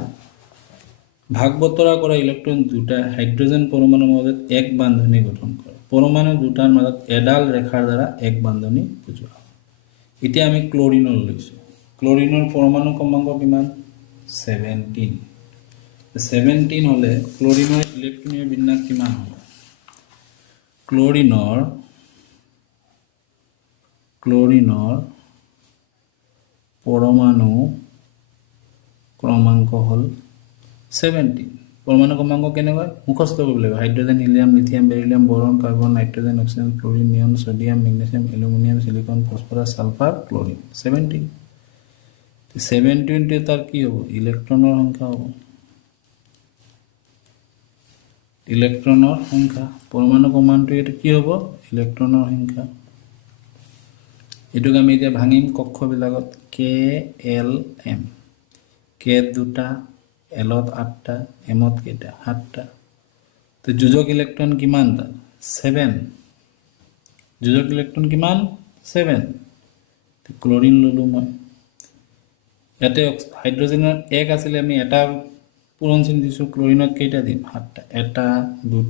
ভাগ বতৰা কৰা ইলেক্ট্ৰন দুটা হাইড্ৰোজেন পৰমাণুৰ মাজত এক বান্ধনি গঠন কৰে। পৰমাণু দুটাৰ মাজত এডাল ৰেখাৰ দ্বাৰা এক বান্ধনি বুজোৱা হয়। এতিয়া আমি ক্লৰিনৰ লৈছোঁ। ক্লৰিনৰ পৰমাণু ক্ৰমাংক কিমান, 17। 17 হ'লে ক্লৰিনৰ ইলেক্ট্ৰনীয় বিন্যাস কিমান হ'ব? ক্লৰিনৰ পৰমাণু ক্ৰমাংক হ'ল 17। পৰমাণু ক্ৰমাংক কেনেকৈ মুখস্থ কৰিব লাগিব? Hydrogen, helium, lithium, beryllium, boron, carbon, nitrogen, oxygen, chlorine, neon, sodium, magnesium, aluminium, silicon, phosphorus, sulphur, chlorine. 17। 17 তাৰ কি হ'ব? ইলেক্ট্ৰনৰ সংখ্যা হ'ব। ইলেক্ট্ৰনৰ সংখ্যা। পৰমাণু ক্ৰমাংকটো এইটো কি হ'ব? ইলেক্ট্ৰনৰ সংখ্যা। এইটোক আমি এতিয়া ভাঙিম কক্ষবিলাকত। কে এল এম, কে দুটা, এলত 8টা, এমত কেইটা? 7টা। তো যোজক ইলেক্ট্ৰন কিমান তাৰ? 7। যোজক ইলেক্ট্ৰন কিমান? 7। ক্লৰিন ল'লোঁ মই। ইয়াতে হাইড্ৰোজেনৰ 1 আছিলে, আমি এটা পূৰণ চিন দিছোঁ। ক্লৰিনত কেইটা দিম? 7টা। 1, 2,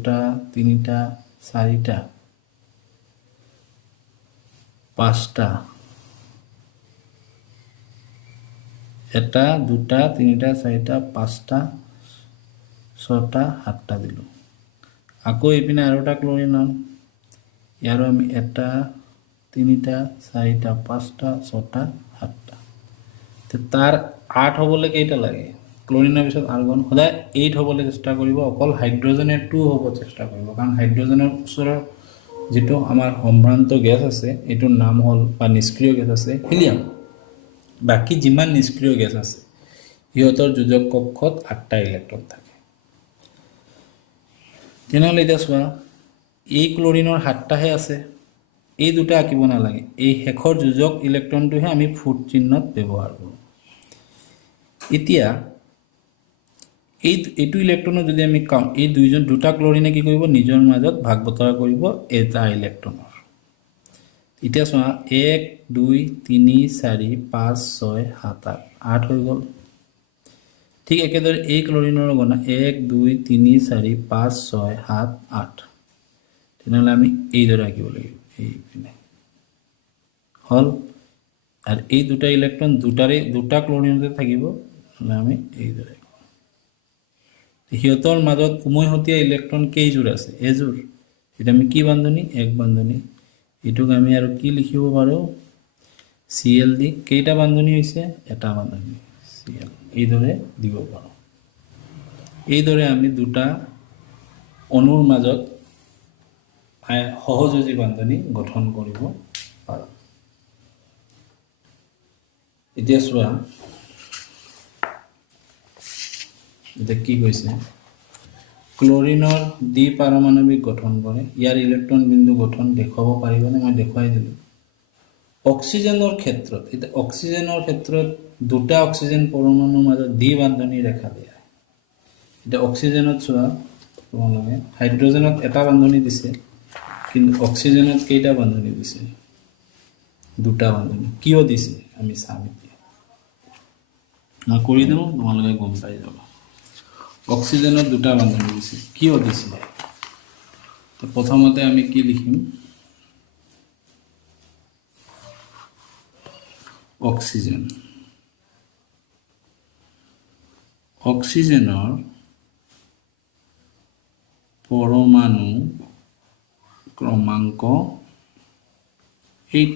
3, 4, 5টা। 1, 2, 3, 4, 5টা, 6টা, 7টা দিলোঁ। আকৌ এইপিনে আৰু এটা ক্লৰিন ল'ম। ইয়াৰো আমি 1, 3, 4, 5টা, 6টা, 7টা। তাৰ 8 হ'বলৈ কেইটা লাগে? ক্লৰিনৰ পিছত আৰ্গন। সদায় 8 হ'বলৈ চেষ্টা কৰিব। অকল হাইড্ৰোজেনে 2 হ'ব চেষ্টা কৰিব, কাৰণ হাইড্ৰোজেনৰ ওচৰৰ যিটো আমাৰ সম্ভ্ৰান্ত গেছ আছে, এইটোৰ নাম হ'ল বা নিষ্ক্ৰিয় গেছ আছে হিলিয়াম। বাকী যিমান নিষ্ক্ৰিয় গেছ আছে সিহঁতৰ যোজক কক্ষত 8টা ইলেক্ট্ৰন থাকে। তেনেহ'লে এতিয়া চোৱা, এই ক্লৰিনৰ 7টাহে আছে, এই দুটা আঁকিব নালাগে। এই শেষৰ যোজক ইলেক্ট্ৰনটোহে আমি ফুট চিহ্নত ব্যৱহাৰ কৰোঁ। এতিয়া এইটো ইলেক্ট্ৰনৰ যদি আমি কাউণ্ট, এই দুটা ক্লৰিনে কি কৰিব? নিজৰ মাজত ভাগ বতৰা কৰিব এটা ইলেক্ট্ৰনৰ। এতিয়া চোৱা, 1, 2, 3, 4, 5, 6, 7, 8 হৈ গ'ল। ঠিক একেদৰে এই ক্লৰিনৰ গণনা 1, 2, 3, 4, 5, 6, 7, 8। তেনেহ'লে আমি এইদৰে আঁকিব লাগিব, এইপিনে হ'ল। আৰু এই দুটা ইলেক্ট্ৰন দুটা ক্লৰিনতে থাকিব, নহ'লে আমি এইদৰে। সিহঁতৰ মাজত উমৈহতীয়া ইলেক্ট্ৰন কেইযোৰ আছে? এযোৰ। এতিয়া আমি কি বান্ধনি? এক বান্ধনি। এইটোক আমি আৰু কি লিখিব পাৰোঁ? Cl দি। কেইটা বান্ধনি হৈছে? এটা বান্ধনি, Cl। এইদৰে দিব পাৰোঁ। এইদৰে আমি দুটা অণুৰ মাজত সহযোজী বান্ধনি গঠন কৰিব পাৰোঁ। এতিয়া চোৱা, এতিয়া কি কৈছে? ক্লৰিনৰ দ্বিপাৰমাণৱিক গঠন কৰে। ইয়াৰ ইলেক্ট্ৰন বিন্দু গঠন দেখুৱাব পাৰিবনে? মই দেখুৱাই দিলোঁ। অক্সিজেনৰ ক্ষেত্ৰত, এতিয়া অক্সিজেনৰ ক্ষেত্ৰত দুটা অক্সিজেন পৰমাণুৰ মাজত দ্বিবান্ধনি ৰেখা দিয়া। এতিয়া অক্সিজেনত চোৱা, তোমালোকে হাইড্ৰোজেনত এটা বান্ধনি দিছে, কিন্তু অক্সিজেনত কেইটা বান্ধনি দিছে? দুটা বান্ধনি। কিয় দিছে আমি চাম এতিয়া। মই কৰি দিওঁ তোমালোকে গম পাই যাবা অক্সিজেনৰ দুটা বান্ধনি দিছে কিয় দিছে তো প্ৰথমতে আমি কি লিখিম অক্সিজেন অক্সিজেনৰ পৰমাণু ক্ৰমাংক 8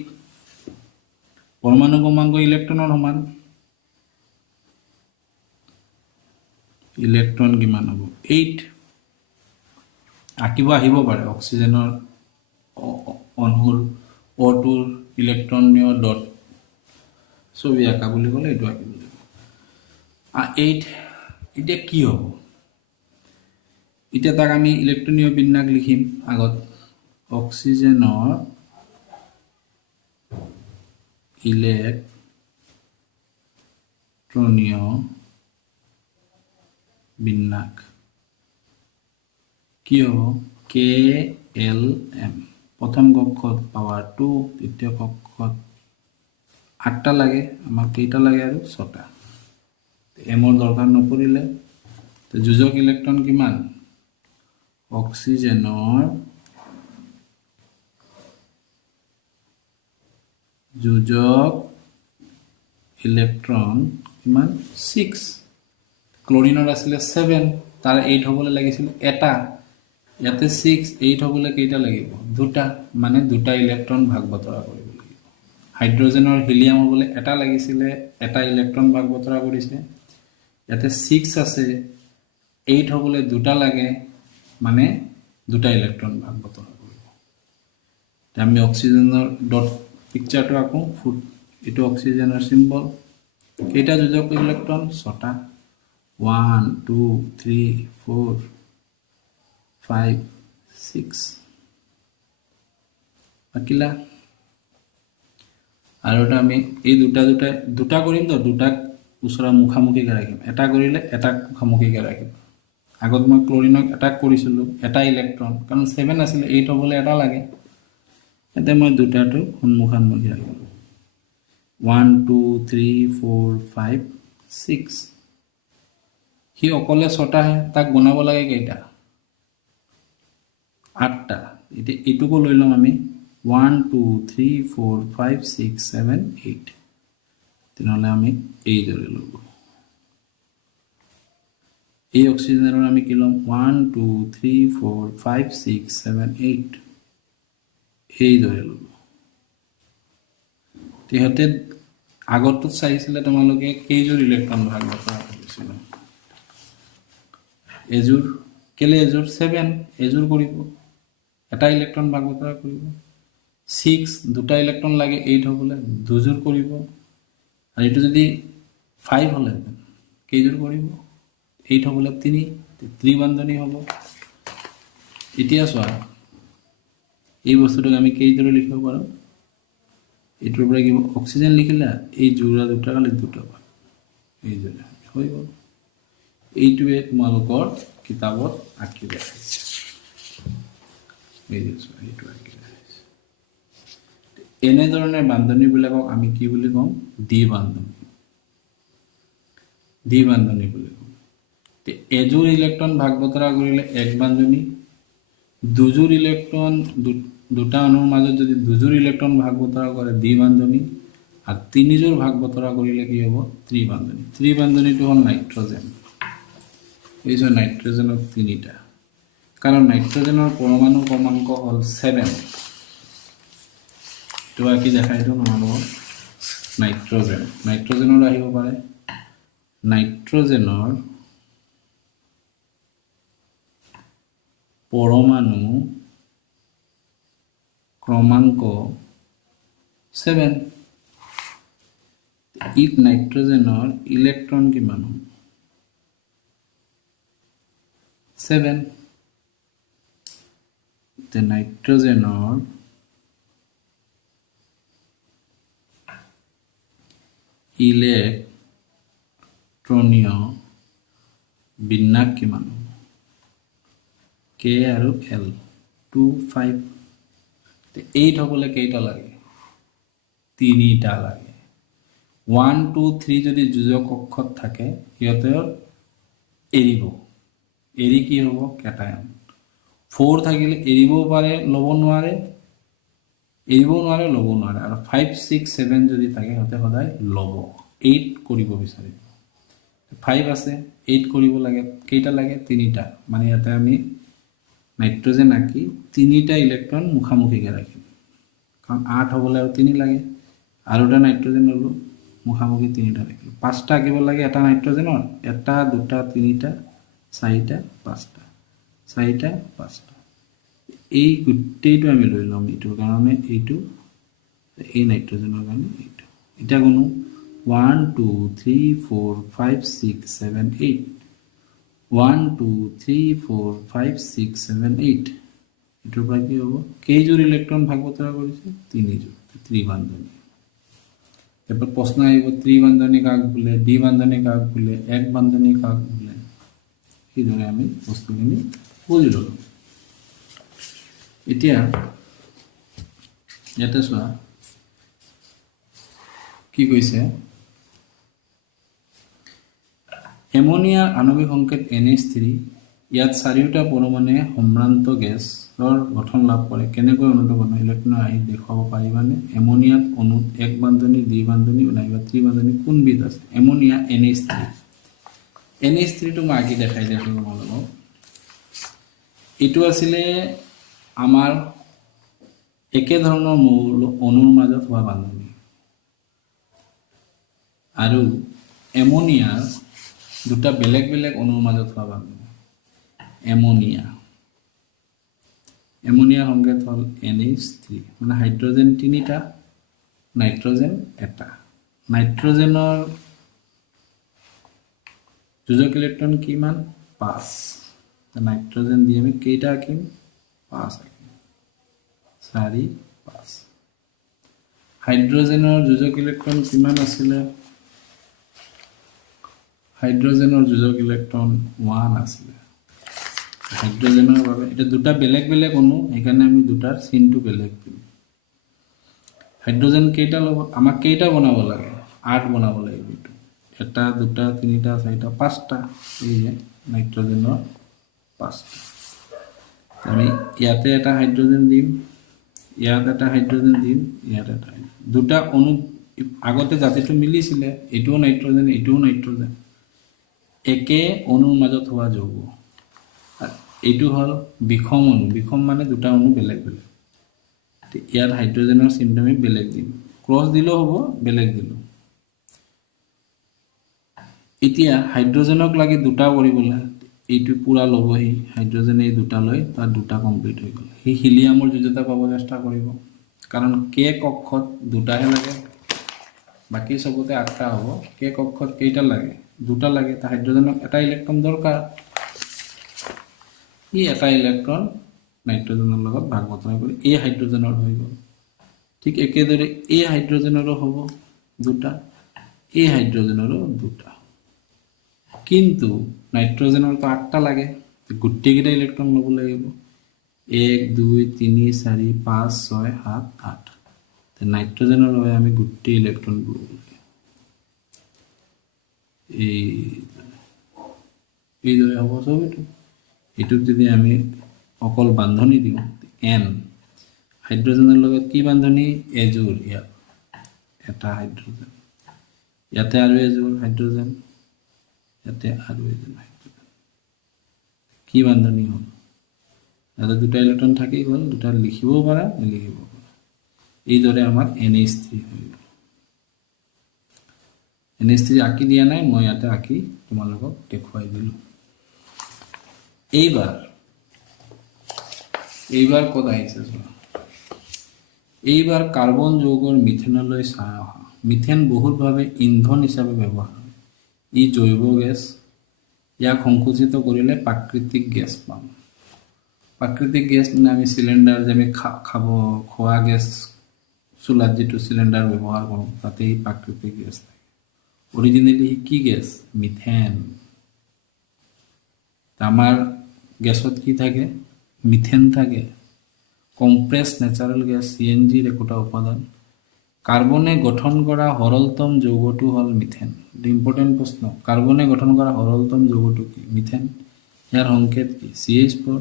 পৰমাণু ক্ৰমাংক ইলেক্ট্ৰনৰ সমান ইলেক্ট্ৰন কিমান হ'ব 8 আকিব আহিব পাৰে অক্সিজেনৰ অণুৰ O2 ইলেক্ট্ৰন নিয় ডট ছবি আঁকা বুলি ক'লে এইটো আঁকিব লাগিব 8 এতিয়া কি হ'ব এতিয়া তাক আমি ইলেক্ট্ৰনীয় বিন্যাস লিখিম আগত অক্সিজেনৰ ইলেক্ট্ৰনীয় বিন্যাস কি হ'ব KLM প্ৰথম কক্ষত পাৱাৰ 2 দ্বিতীয় কক্ষত 8টা লাগে আমাক কেইটা লাগে আৰু 6টা এমৰ দৰকাৰ নপৰিলে তো যোজক ইলেক্ট্ৰন কিমান অক্সিজেনৰ যোজক ইলেক্ট্ৰন কিমান 6 ক্লোৰিনৰ আছিলে 7 তাৰ 8 হ'বলৈ লাগিছিল এটা ইয়াতে 6 8 হ'বলৈ কেইটা লাগিব দুটা মানে দুটা ইলেক্ট্ৰন ভাগ বতৰা কৰিব লাগিব হাইড্ৰজেনৰ হিলিয়াম হ'বলৈ এটা লাগিছিলে এটা ইলেক্ট্ৰন ভাগ বতৰা কৰিছে ইয়াতে 6 আছে 8 হ'বলৈ দুটা লাগে মানে দুটা ইলেক্ট্ৰন ভাগ বতৰা কৰিব তে আমি অক্সিজেনৰ ডট পিকচাৰটো আকো ফুট এটো অক্সিজেনৰ সিম্বল কেইটা যোজক ইলেক্ট্ৰন 6টা 1 2 3 4 5 6 আকিলা আৰু এটা আমি এই দুটা কৰিম তো দুটা উছৰা মুখামুখিকে ৰাখিম এটা কৰিলে এটা মুখামুখিকে ৰাখিম আগত মই ক্লোৰিনক এটা কৰিছিলো এটা ইলেক্ট্ৰন কাৰণ 7 আছিল 8 হ'বলৈ এটা লাগে এতে মই দুটাটো মুখামুখি ৰাখিম 1 2 3 4 5 6 হি অকলে 6টা হে তাক বনাব লাগে কেইটা 8টা এটুকু লৈ লম আমি 1 2 3 4 5 6 7 8 তেনেহলে আমি এই ধৰি লব এই অক্সিজেনৰ আমি কি লম 1 2 3 4 5 6 7 8 এই ধৰি লব তেহতে আগতটো চাইছিলে তোমালোকে কেইজোৰ ইলেক্ট্ৰন ভাগ বতৰা কৰিছিল এজোৰ কেলে এজোৰ 7 এজোৰ কৰিব এটা ইলেক্ট্ৰন ভাগ বতৰা কৰিব 6 দুটা ইলেক্ট্ৰন লাগে 8 হ'বলৈ দুজোৰ কৰিব আৰু এটো যদি 5 হলে কেইজোৰ কৰিব 8 হ'বলৈ 3 ত্ৰিবান্ধনী হ'ব এতিয়া চোৱা এই বস্তুটো আমি কেইজোৰ লিখিব পাৰো এটোৰ পৰা কি অক্সিজেন লিখিলা এই জোৰা দুটা কালে দুটা পাব এই জোৰা হৈ গ'ল এইটোৱে তোমালোকৰ কিতাপত আঁকি দেখাইছে এইটো আঁকি দেখাইছে এনে ধৰণৰ বান্ধনীবিলাকক আমি কি বুলি কম দ্বি বান্ধনী বুলি কম তে এজোৰ ইলেক্ট্ৰন ভাগ বতৰা কৰিলে এক বান্ধনী দুজোৰ ইলেক্ট্ৰন দুটা অণুৰ মাজত যদি দুজোৰ ইলেক্ট্ৰন ভাগ বতৰা কৰে দ্বি বান্ধনী আৰু তিনিজোৰ ভাগ বতৰা কৰিলে কি হ'ব ত্ৰিবান্ধনীটো হ'ল নাইট্ৰজেন এই যে নাইট্ৰজেনৰ তিনিটা কাৰণ নাইট্ৰজেনৰ পৰমাণু ক্ৰমাংক হ'ল 7 তো কি দেখাইছো তোমালোকক নাইট্ৰজেনৰ আহিব পাৰে নাইট্ৰজেনৰ পৰমাণু ক্ৰমাংক 7 ইত নাইট্ৰজেনৰ ইলেক্ট্ৰন কিমান 7 তে নাইট্ৰজেনৰ ইলেক্ট্ৰনীয় বিন্যাস কিমান K আৰু L 2 5 তে 8 হ'বলৈ কেইটা লাগে 3টা লাগে 1 2 3 যদি যোজক কক্ষত থাকে সিহঁতৰ এৰিব, এৰি কি হ'ব কেটায়ন। 4 থাকিলে এৰিবও পাৰে ল'ব নোৱাৰে, এৰিবও নোৱাৰে ল'ব নোৱাৰে, আৰু 5 6 7 যদি থাকে সিহঁতে সদায় ল'ব, 8 কৰিব বিচাৰিব। 5 আছে 8 কৰিব লাগে, কেইটা লাগে তিনিটা, মানে ইয়াতে আমি নাইট্ৰজেন আঁকি তিনিটা ইলেক্ট্ৰন মুখামুখিকৈ ৰাখিম, কাৰণ 8 হ'বলৈ আৰু 3 লাগে, আৰু এটা নাইট্ৰজেন ল'লোঁ মুখামুখি তিনিটা ৰাখিলোঁ। 5টা আঁকিব লাগে এটা নাইট্ৰজেনৰ, 1 2 3 4 5টা, 4 5টা, এই গোটেইটো আমি লৈ ল'ম এইটোৰ কাৰণে, এইটো এই নাইট্ৰজেনৰ কাৰণে এইটো। এতিয়া কোনো 1 2 3 4 5 6 7 8, 1 2 3 4 5 6 7 8, এইটোৰ পৰা কি হ'ব, কেইযোৰ ইলেক্ট্ৰন ভাগ বতৰা কৰিছে 3যোৰ, ত্ৰিবান্ধনী। এৰপৰ প্ৰশ্ন আহিব ত্ৰিবান্ধনী কাক বোলে, দ্বিবান্ধনী কাক বোলে, এক বান্ধনী কাক বোলে, সেইদৰে আমি বস্তুখিনি বুজি ল'লোঁ। এতিয়া ইয়াতে চোৱা কি কৈছে, এমনিয়াৰ আণৱিক সংকেত NH3, ইয়াত 4টা পৰমাণুৱে সম্ভ্ৰান্ত গেছৰ গঠন লাভ কৰে, কেনেকৈ অণুটো বনায় ইলেক্ট্ৰন আহি দেখুৱাব পাৰিবানে? এমনিয়াত অণুত এক বান্ধনী, দ্বিবান্ধনী নাইবা ত্ৰিবান্ধনী কোনবিধ আছে? এমনিয়া NH3, NH3টো মই আঁকি দেখাই দিছোঁ তোমালোকক। এইটো আছিলে আমাৰ একে ধৰণৰ মৌল অণুৰ মাজত হোৱা বান্ধনী, আৰু এমনিয়াৰ দুটা বেলেগ বেলেগ অণুৰ মাজত হোৱা বান্ধনী। এমনিয়া, এমনিয়াৰ সংকেত হ'ল NH3, মানে হাইড্ৰজেন 3টা, নাইট্ৰজেন 1টা। নাইট্ৰজেনৰ যোজক ইলেক্ট্ৰন কিমান 5, নাইট্ৰজেন দি আমি কেইটা আঁকিম 5 আঁকিম, 4 5। হাইড্ৰজেনৰ যোজক ইলেক্ট্ৰন কিমান আছিলে, হাইড্ৰজেনৰ যোজক ইলেক্ট্ৰন 1 আছিলে। হাইড্ৰজেনৰ বাবে এটা দুটা বেলেগ বেলেগ অণু, সেইকাৰণে আমি দুটাৰ চিনটো বেলেগ দিম। হাইড্ৰজেন কেইটা ল'ব, আমাক কেইটা বনাব লাগে 8 বনাব লাগিব, এইটো 1 2 3 4 5টা, এই যে নাইট্ৰজেনৰ 5টা। আমি ইয়াতে এটা হাইড্ৰজেন দিম, ইয়াত এটা হাইড্ৰজেন দিম, ইয়াত এটা দুটা অণু আগতে জাতিটো মিলিছিলে, এইটোও নাইট্ৰজেন এইটোও নাইট্ৰজেন, একে অণুৰ মাজত হোৱা যৌগ। এইটো হ'ল বিষম অণু, বিষম মানে দুটা অণু বেলেগ বেলেগ, ইয়াত হাইড্ৰজেনৰ চিনটো আমি বেলেগ দিম, ক্ৰছ দিলেও হ'ব বেলেগ দিলেও। এতিয়া হাইড্ৰজেনক লাগে দুটা কৰিবলৈ, এইটো পুৰা ল'বহি, হাইড্ৰজেনে এই দুটা লৈ তাত দুটা কমপ্লিট হৈ গ'ল, সি হিলিয়ামৰ যোজতা পাব চেষ্টা কৰিব, কাৰণ কে কক্ষত দুটাহে লাগে, বাকী চবতে 8টা হ'ব, কে কক্ষত কেইটা লাগে দুটা লাগে, তা হাইড্ৰজেনক এটা ইলেক্ট্ৰন দৰকাৰ, ই এটা ইলেক্ট্ৰন নাইট্ৰজেনৰ লগত ভাগ বতৰা কৰি এই হাইড্ৰজেনৰ হৈ গ'ল। ঠিক একেদৰে এই হাইড্ৰজেনৰো হ'ব দুটা, এই হাইড্ৰজেনৰো দুটা, কিন্তু নাইট্ৰজেনৰতো 8টা লাগে, গোটেইকেইটা ইলেক্ট্ৰন ল'ব লাগিব, 1 2 3 4 5 6 7 8, নাইট্ৰজেনৰ বাবে আমি গোটেই ইলেক্ট্ৰনবোৰ ল'ব লাগিব, এইদৰে হ'ব চব। এইটোত যদি আমি অকল বান্ধনী দিওঁ N, হাইড্ৰজেনৰ লগত কি বান্ধনী এযোৰ, ইয়াত এটা হাইড্ৰজেন, ইয়াতে আৰু এযোৰ হাইড্ৰজেন, ইয়াতে আৰু এযোৰ হাইড্ৰজেন, কি বান্ধনী হ'ল, ইয়াতে দুটা ইলেক্ট্ৰন থাকি গ'ল, দুটা লিখিবও পাৰা নিলিখিব পাৰা, এইদৰে আমাৰ NH3 হৈ গ'ল। NH3 আঁকি দিয়া নাই, মই ইয়াতে আঁকি তোমালোকক দেখুৱাই দিলোঁ। এইবাৰ ক'ত আহিছে চোৱা, এইবাৰ কাৰ্বন যৌগৰ মিথেনলৈ চাই অহা। মিথেন বহুলভাৱে ইন্ধন হিচাপে ব্যৱহাৰ হয়, ই জৈৱ গেছ, ইয়াক সংকুচিত কৰিলে প্ৰাকৃতিক গেছ পাম। প্ৰাকৃতিক গেছ মানে আমি চিলিণ্ডাৰ যে আমি খোৱা গেছ, চুলাত যিটো চিলিণ্ডাৰ ব্যৱহাৰ কৰোঁ তাতেই প্ৰাকৃতিক গেছ থাকে। অৰিজিনেলি কি গেছ, মিথেন। আমাৰ গেছত কি থাকে, মিথেন থাকে, কম্প্ৰেছ নেচাৰেল গেছ, CNG ৰ একোটা উপাদান। কাৰ্বনে গঠন কৰা সৰলতম যৌগটো হ'ল মিথেন। ইম্পৰ্টেণ্ট প্ৰশ্ন, কাৰ্বনে গঠন কৰা সৰলতম যৌগটো কি? মিথেন। ইয়াৰ সংকেত কি? CH4।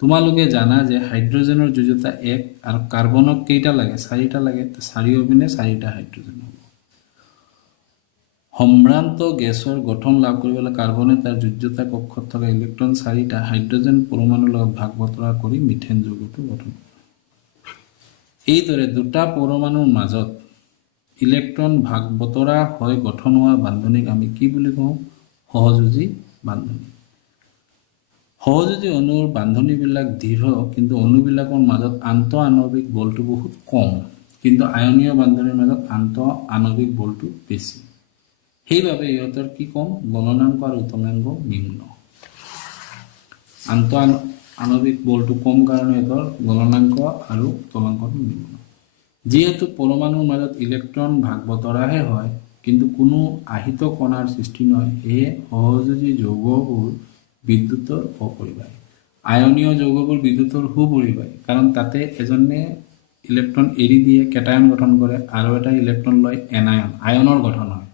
তোমালোকে জানা যে হাইড্ৰজেনৰ যোজ্যতা 1 আৰু কাৰ্বনক কেইটা লাগে? 4টা লাগে। 4 অপিনে 4টা হাইড্ৰজেন হ'ব। সম্ভ্ৰান্ত গেছৰ গঠন লাভ কৰিবলৈ কাৰ্বনে তাৰ যোজ্যতা কক্ষত থকা ইলেক্ট্ৰন 4টা হাইড্ৰজেন পৰমাণুৰ লগত ভাগ বতৰা কৰি মিথেন যৌগটো গঠন কৰে। এইদৰে দুটা পৰমাণুৰ মাজত ইলেক্ট্ৰন ভাগ বতৰা হৈ গঠন হোৱা বান্ধনীক আমি কি বুলি কওঁ? সহযোজী বান্ধনী। সহযোজী অণুৰ বান্ধনীবিলাক দৃঢ়, কিন্তু অণুবিলাকৰ মাজত আন্তঃ আণৱিক বলটো বহুত কম, কিন্তু আয়নীয় বান্ধনীৰ মাজত আন্তঃ আণৱিক বলটো বেছি। সেইবাবে ইহঁতৰ কি কম? গলনাংক আৰু উতলাংক নিম্ন। আন্তঃ আণৱিক বলটো কম কাৰণে ইহঁতৰ গলনাংক আৰু উতলাংকটো নিম্ন। যিহেতু পৰমাণুৰ মাজত ইলেক্ট্ৰন ভাগ বতৰাহে হয়, কিন্তু কোনো আহিত কণাৰ সৃষ্টি নহয়, সেয়ে সহযোজী যৌগবোৰ বিদ্যুতৰ অপৰিবাহী। আয়নীয় যৌগবোৰ বিদ্যুতৰ সুপৰিবাহী, কাৰণ তাতে এজনে ইলেক্ট্ৰন এৰি দিয়ে, কেটায়ন গঠন কৰে, আৰু এটা ইলেক্ট্ৰন লয় এনায়ন, আয়নৰ গঠন হয়।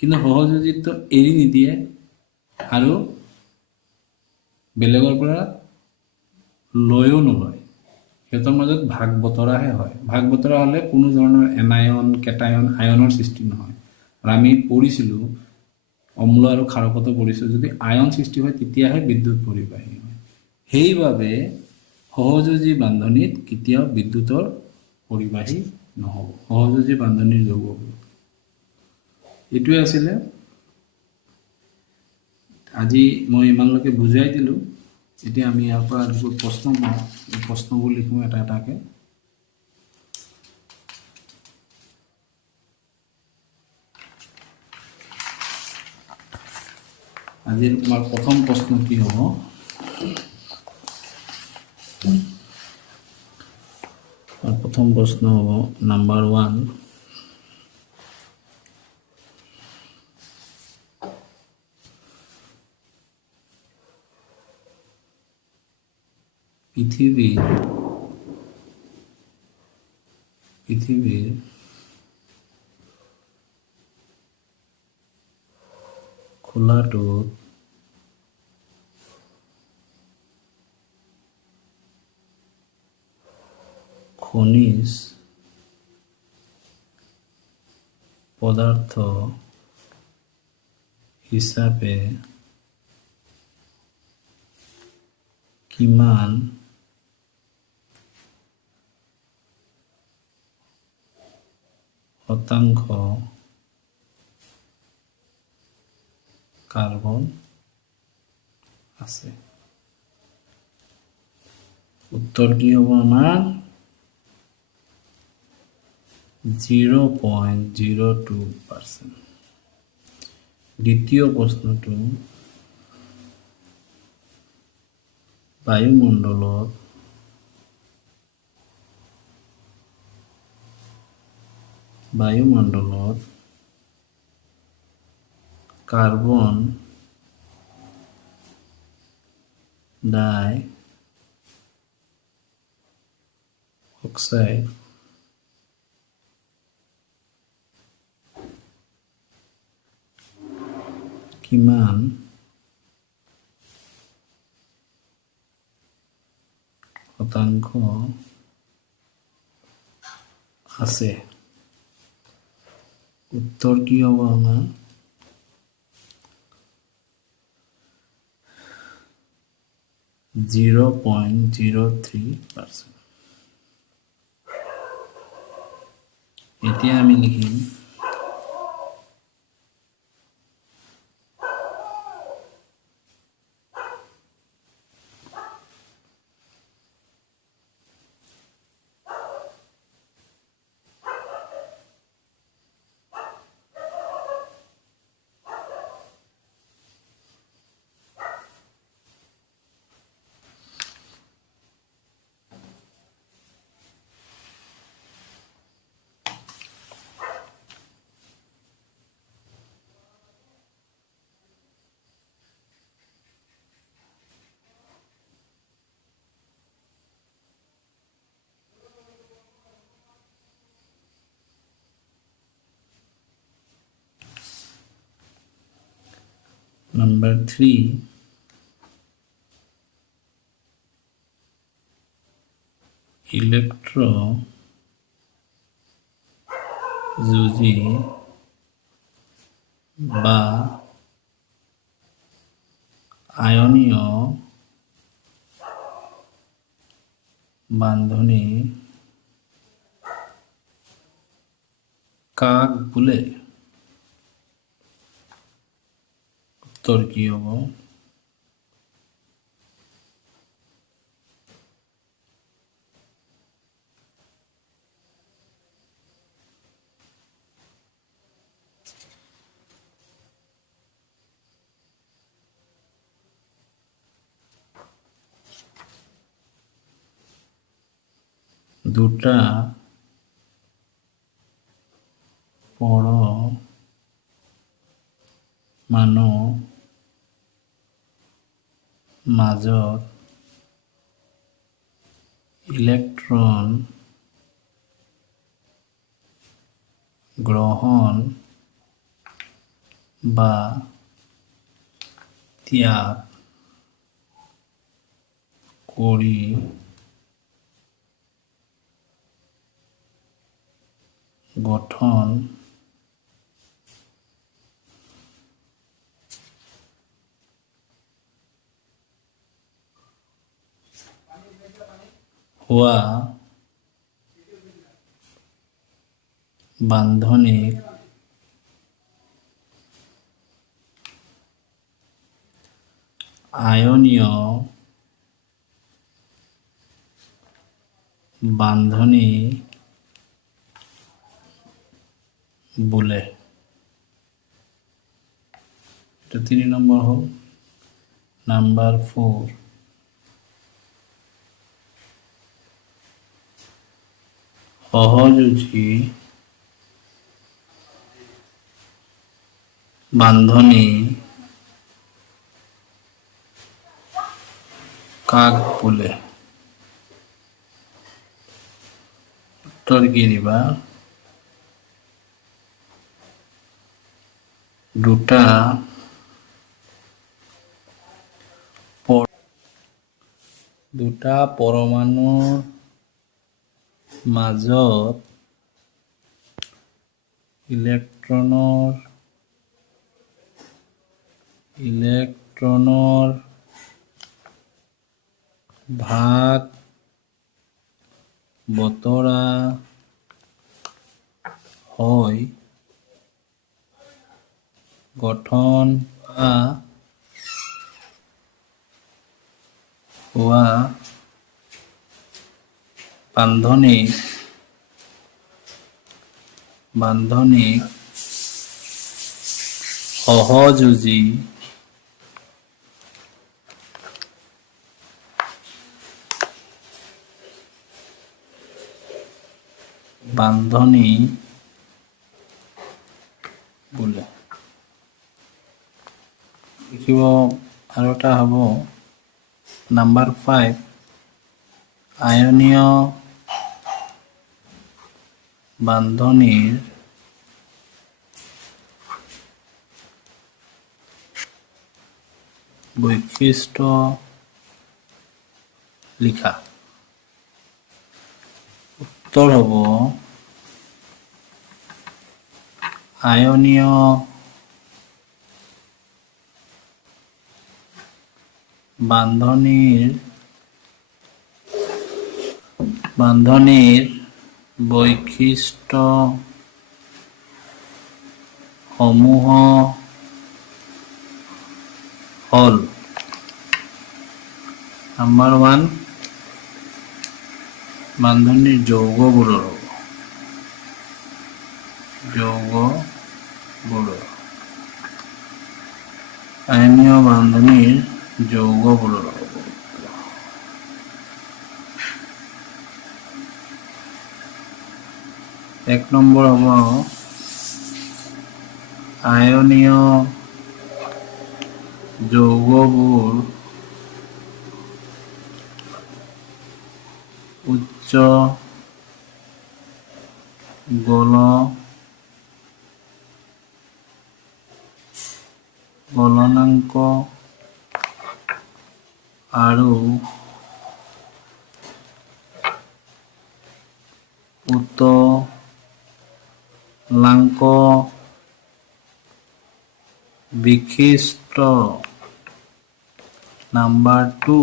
কিন্তু সহযোজীটো এৰি নিদিয়ে আৰু বেলেগৰ পৰা লৈও নলয়, সিহঁতৰ মাজত ভাগ বতৰাহে হয়। ভাগ বতৰা হ'লে কোনো ধৰণৰ এনায়ন, কেটায়ন, আয়নৰ সৃষ্টি নহয়। আৰু আমি পঢ়িছিলোঁ, অম্ল আৰু ক্ষাৰকতো পঢ়িছোঁ, যদি আয়ন সৃষ্টি হয় তেতিয়াহে বিদ্যুৎ পৰিবাহী হয়। সেইবাবে সহযোজী বান্ধনীত কেতিয়াও বিদ্যুতৰ পৰিবাহী নহ'ব, সহযোজী বান্ধনীৰ যৌগবোৰ। এইটোৱে আছিলে। আজি মই ইমানলৈকে বুজাই দিলোঁ। এতিয়া আমি ইয়াৰ পৰা যিবোৰ প্ৰশ্ন পাওঁ, এই প্ৰশ্নবোৰ লিখোঁ এটা এটাকৈ। আজিৰ তোমাৰ প্ৰথম প্ৰশ্ন কি হ'ব? প্ৰথম প্ৰশ্ন হ'ব নাম্বাৰ 1। পৃথিৱীৰ খোলাটোত খনিজ পদাৰ্থ হিচাপে কিমান শতাংশ কাৰ্বন আছে? উত্তৰ কি হ'ব আমাৰ? 0.02%। দ্বিতীয় প্ৰশ্নটো, বায়ুমণ্ডলত কাৰ্বন ডাই অক্সাইড কিমান শতাংশ আছে? উত্তৰ কি হ'ব আমাৰ? 0.03%। এতিয়া আমি লিখিম Number 3, ইলেক্ট্রোযুজি বা আয়নীয় বান্ধনী কাক বলে? উত্তর কি হব? দুটা পরমাণু মাজত ইলেক্ট্রন গ্রহণ বা ত্যাগ কৰি গঠন হোৱা বান্ধনিক আয়নীয় বান্ধনী বোলে। এটা 3 নম্বৰ হল। নাম্বাৰ 4, সহযোজী বান্ধনী কাক বোলে? উত্তৰ কি দিবা? দুটা পৰমাণুৰ মাজত ইলেক্ট্ৰনৰ ভাগ বতৰা হৈ গঠন হোৱা বান্ধনিক সহযোজী বান্ধনী বোলে। লিখিব আৰু এটা হ'ব নাম্বাৰ 5, আয়নীয় বান্ধনীৰ বৈশিষ্ট্য লিখা। উত্তৰ হ'ব আয়নীয় বান্ধনীৰ বৈশিষ্ট্য সমূহ হল। নাম্বাৰ 1, বান্ধনীৰ যৌগবোৰৰ আয়নীয় বান্ধনীৰ যৌগবোৰৰ 1 নম্বৰ হ'ব আয়নীয় যৌগবোৰ উচ্চ গলনাঙ্ক আৰু উতলাংক বিশিষ্ট নাম্বাৰ 2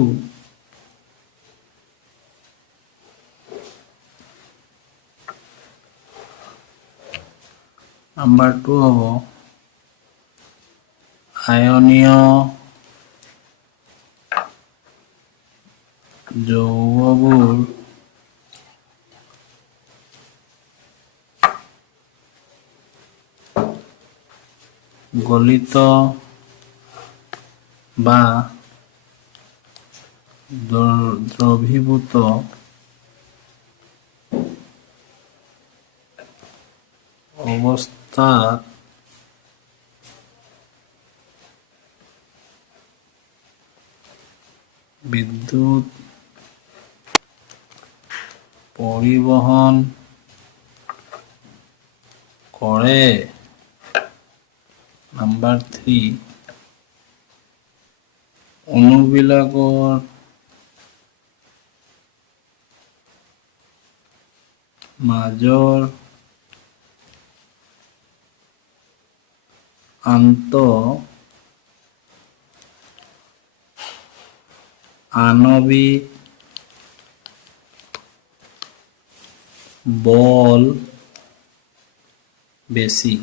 নাম্বাৰ 2 হ'ব আয়নীয় যৌগবোৰ গলিত বা দ্ৰবীভূত অৱস্থাত বিদ্যুৎ পৰিবহন কৰে। নাম্বাৰ 3 অণুবিলাকৰ মাজৰ আণৱিক বল বেছি।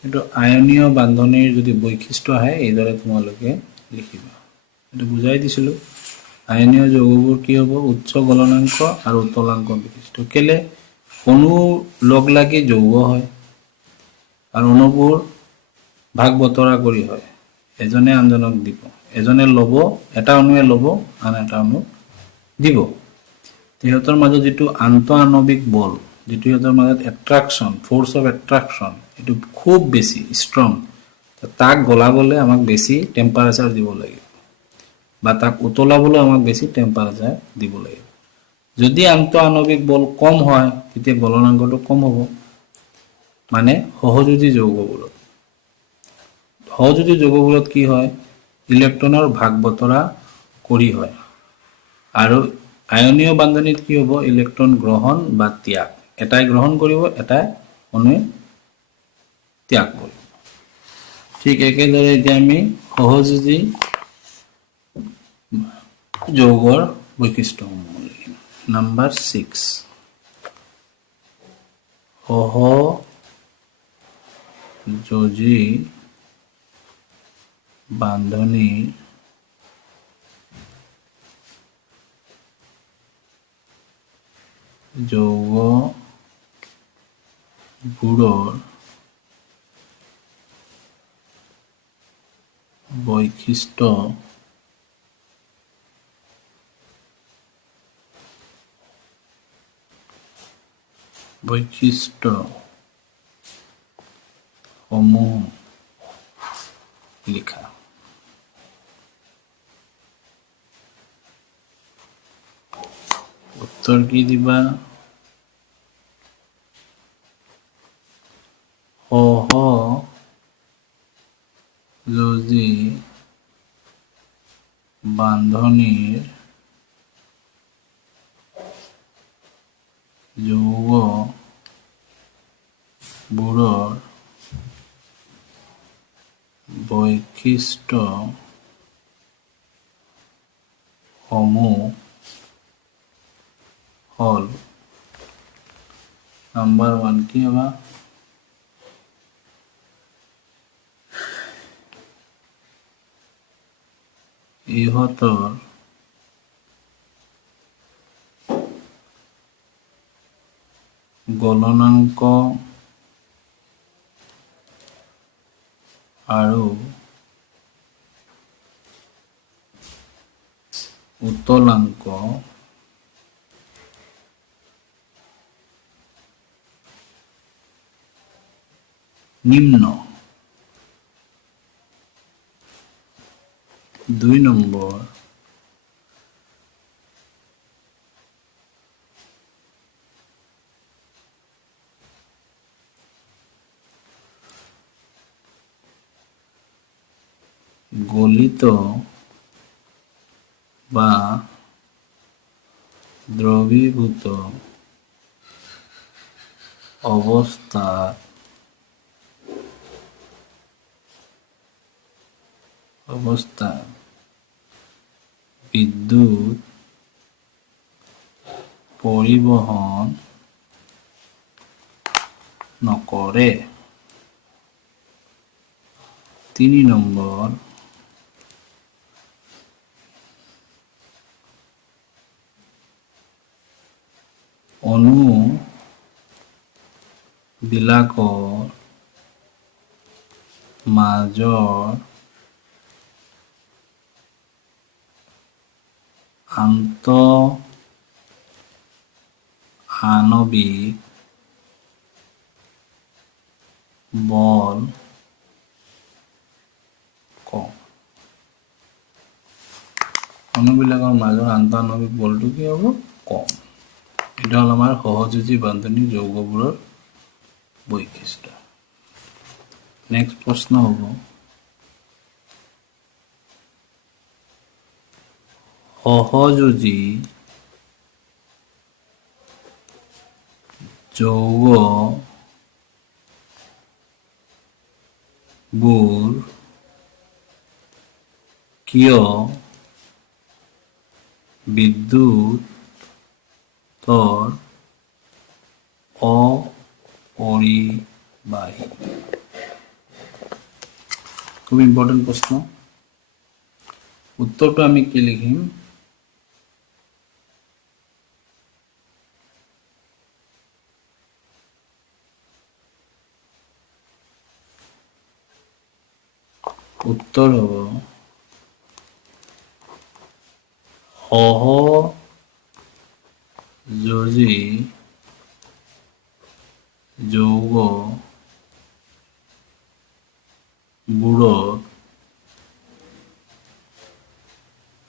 কিন্তু আয়নীয় বান্ধনীৰ যদি বৈশিষ্ট্য আহে এইদৰে তোমালোকে লিখিবা। এটা বুজাই দিছিলো। আয়নীয় যৌগবোৰ কি হ'ব উচ্চ গলনাংক আৰু উতলাংক বিশিষ্ট। কেলে অণু লগ লাগি যৌগ হয় আৰু অণুবোৰ ভাগ বতৰা কৰি হয়। এজনে আনজনক দিব, এজনে ল'ব, এটা অণুৱে ল'ব আন এটা অণুক দিব। সিহঁতৰ মাজত যিটো আন্তঃআণৱিক বল, যিটো সিহঁতৰ মাজত এট্ৰাকশ্যন, ফ'ৰ্চ অফ এট্ৰাকশ্যন, এইটো খুব বেছি ষ্ট্ৰং। তাক গলাবলৈ আমাক বেছি টেম্পাৰেচাৰ দিব লাগিব বা তাক উতলাবলৈ আমাক বেছি টেম্পাৰেচাৰ দিব লাগিব। যদি আন্তঃআণৱিক বল কম হয় তেতিয়া গলনাংকটো কম হ'ব। মানে সহযোজী যৌগবোৰত কি হয় ইলেক্ট্ৰনৰ ভাগ বতৰা কৰি হয় আৰু আয়নীয় বান্ধনীত কি হ'ব ইলেক্ট্ৰন গ্ৰহণ বা ত্যাগ। এটাই গ্ৰহণ কৰিব, এটাই অণুৱে ত্যাগ কৰিব। ঠিক একেদৰে এতিয়া আমি সহযোজী যৌগৰ বৈশিষ্ট্যসমূহ লিখিম। নাম্বাৰ 6 সহযোজী বান্ধনীৰ যৌগবোৰৰ বৈশিষ্ট্য সমূহ লিখা। উত্তৰ কি দিবা সহযোজী বান্ধনীৰ যৌগবোৰৰ বৈশিষ্ট্য সমূহ হ'ল নাম্বাৰ 1 কি হ'বা ইহঁতৰ গলনাংক আৰু উতলাংক নিম্ন। 2 নম্বৰ আহিত বা দ্ৰবীভূত অবস্থা বিদ্যুৎ পৰিবহন নকৰে। 3 নম্বৰ অণু বিলাকৰ মাজৰ আন্তঃআণৱিক বল কম। অণুবিলাকৰ মাজৰ আন্তঃআণৱিক বলটো কি হ'ব? কম। এটা হ'ল আমাৰ সহযোজী বান্ধনী যৌগবোৰৰ বৈশিষ্ট্য। নেক্সট প্ৰশ্ন হ'ব সহযোজী যৌগবোৰ কিয় বিদ্যুতৰ অপৰিবাহী? খুব ইম্পৰ্টেণ্ট প্ৰশ্ন। উত্তৰটো আমি কি লিখিম? উত্তৰ হ'ব সহযোজী যৌগবোৰত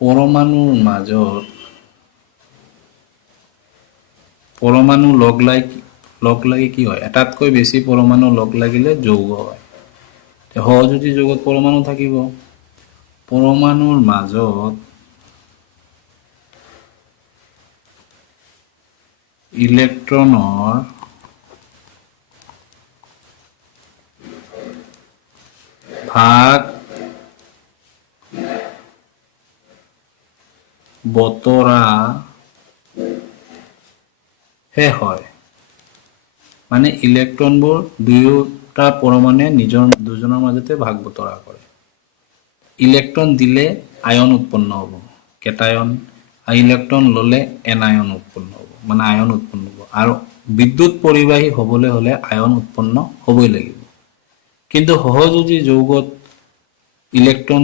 পৰমাণুৰ মাজত পৰমাণু লগ লাগি কি হয়? এটাতকৈ বেছি পৰমাণু লগ লাগিলে যৌগ হয়। সহযোজী যৌগত পৰমাণু থাকিব। পৰমাণুৰ মাজত ইলেক্ট্ৰনৰ ভাগ বতৰাহে হয়। মানে ইলেক্ট্ৰনবোৰ দুয়োটা পৰমাণুৱে দুজনৰ মাজতে ভাগ বতৰা কৰে। ইলেক্ট্ৰন দিলে আয়ন উৎপন্ন হ'ব, কেটায়ন। ইলেক্ট্ৰন ল'লে এনায়ন উৎপন্ন হ'ব, মানে আয়ন উৎপন্ন হ'ব। আৰু বিদ্যুৎ পৰিবাহী হ'বলৈ হ'লে আয়ন উৎপন্ন হ'বই লাগিব। কিন্তু সহযোজী যৌগত ইলেক্ট্ৰন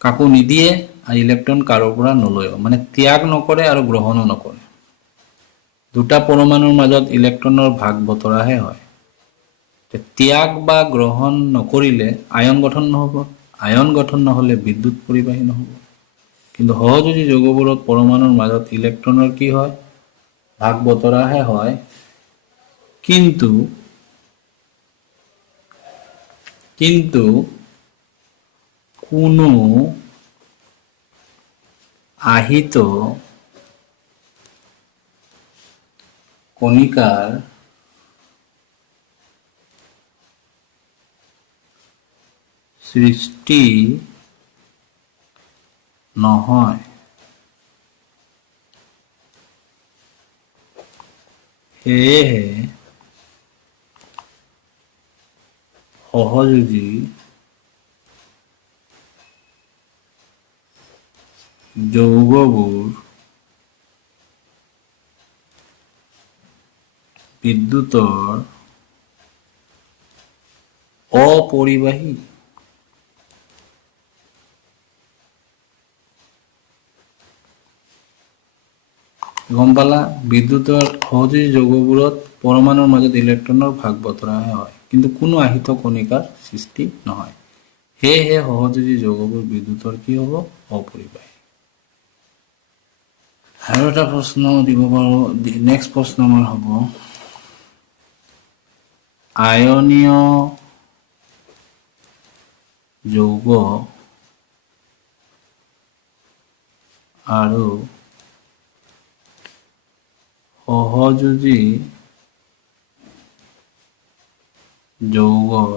কাকো নিদিয়ে আৰু ইলেক্ট্ৰন কাৰো পৰা নলয়, মানে ত্যাগ নকৰে আৰু গ্ৰহণো নকৰে। দুটা পৰমাণুৰ মাজত ইলেক্ট্ৰনৰ ভাগ বতৰাহে হয়। ত্যাগ বা গ্ৰহণ নকৰিলে আয়ন গঠন নহ'ব, আয়ন গঠন নহ'লে বিদ্যুৎ পৰিবাহী নহ'ব। কিন্তু সহযোজী যৌগবোৰত পৰমাণুৰ মাজত ইলেক্ট্ৰনৰ কি হয়? ভাগ বতৰাহে হয়। কিন্তু কোনো আহিত কণিকাৰ সৃষ্টি নহয়। সেয়েহে সহযোজী যৌগবোৰ বিদ্যুতৰ অপৰিবাহী। গম পালা? বিদ্যুতৰ সহযোজী যৌগবোৰত পৰমাণুৰ মাজত ইলেক্ট্ৰনৰ ভাগ বতৰাহে হয়, কিন্তু কোনো আহিত কণিকাৰ সৃষ্টি নহয়। সেয়েহে সহযোজী যৌগবোৰ বিদ্যুতৰ কি হ'ব? অপৰিবাহী। আৰু এটা প্ৰশ্ন দিব পাৰোঁ। নেক্সট প্ৰশ্ন আমাৰ হ'ব আয়নীয় যৌগ আৰু সহযোজী যৌগৰ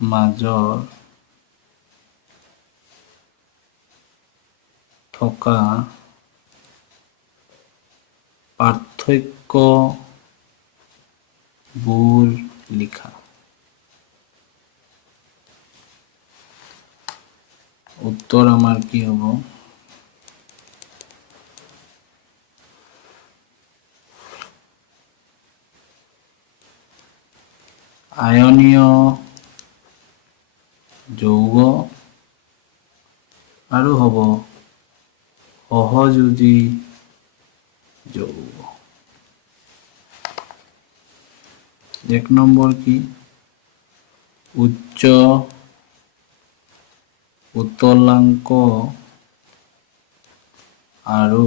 মাজৰ থকা পাৰ্থক্যবোৰ লিখা। উত্তৰ আমাৰ কি হ'ব? আয়নীয় যৌগ আৰু হ'ব সহযোজী যৌগ। 1 নম্বৰ কি? উচ্চ উত্তলাংক আৰু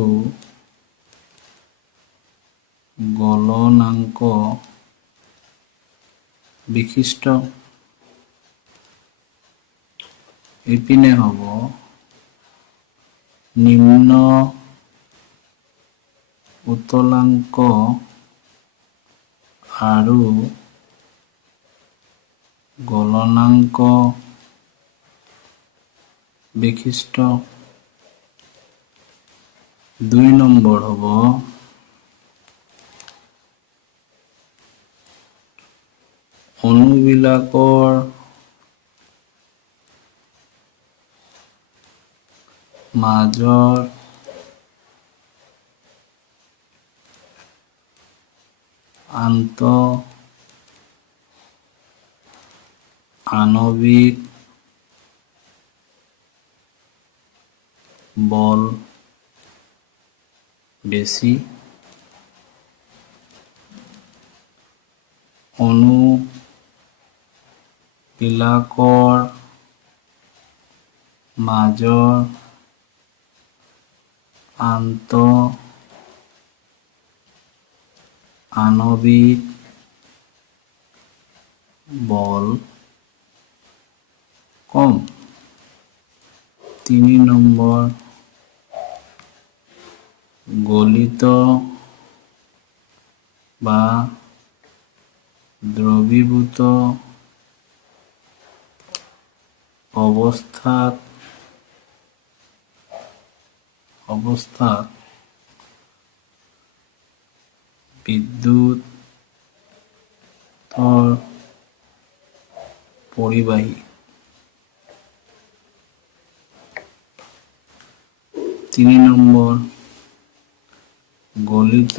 গলনাংক বিশিষ্ট। এইপিনে হ'ব নিম্ন উত্তলাংক আৰু গলনাংক বিশিষ্ট। 2 নম্বৰ হ'ব অণুবিলাকৰ মাজৰ আণৱিক বল বেছি। অণুবিলাকৰ মাজৰ আণৱিক বল কম। 3 নম্বৰ গলিত বা দ্ৰবীভূত অৱস্থাত বিদ্যুতৰ পৰিবাহী। 3 নম্বৰ গলিত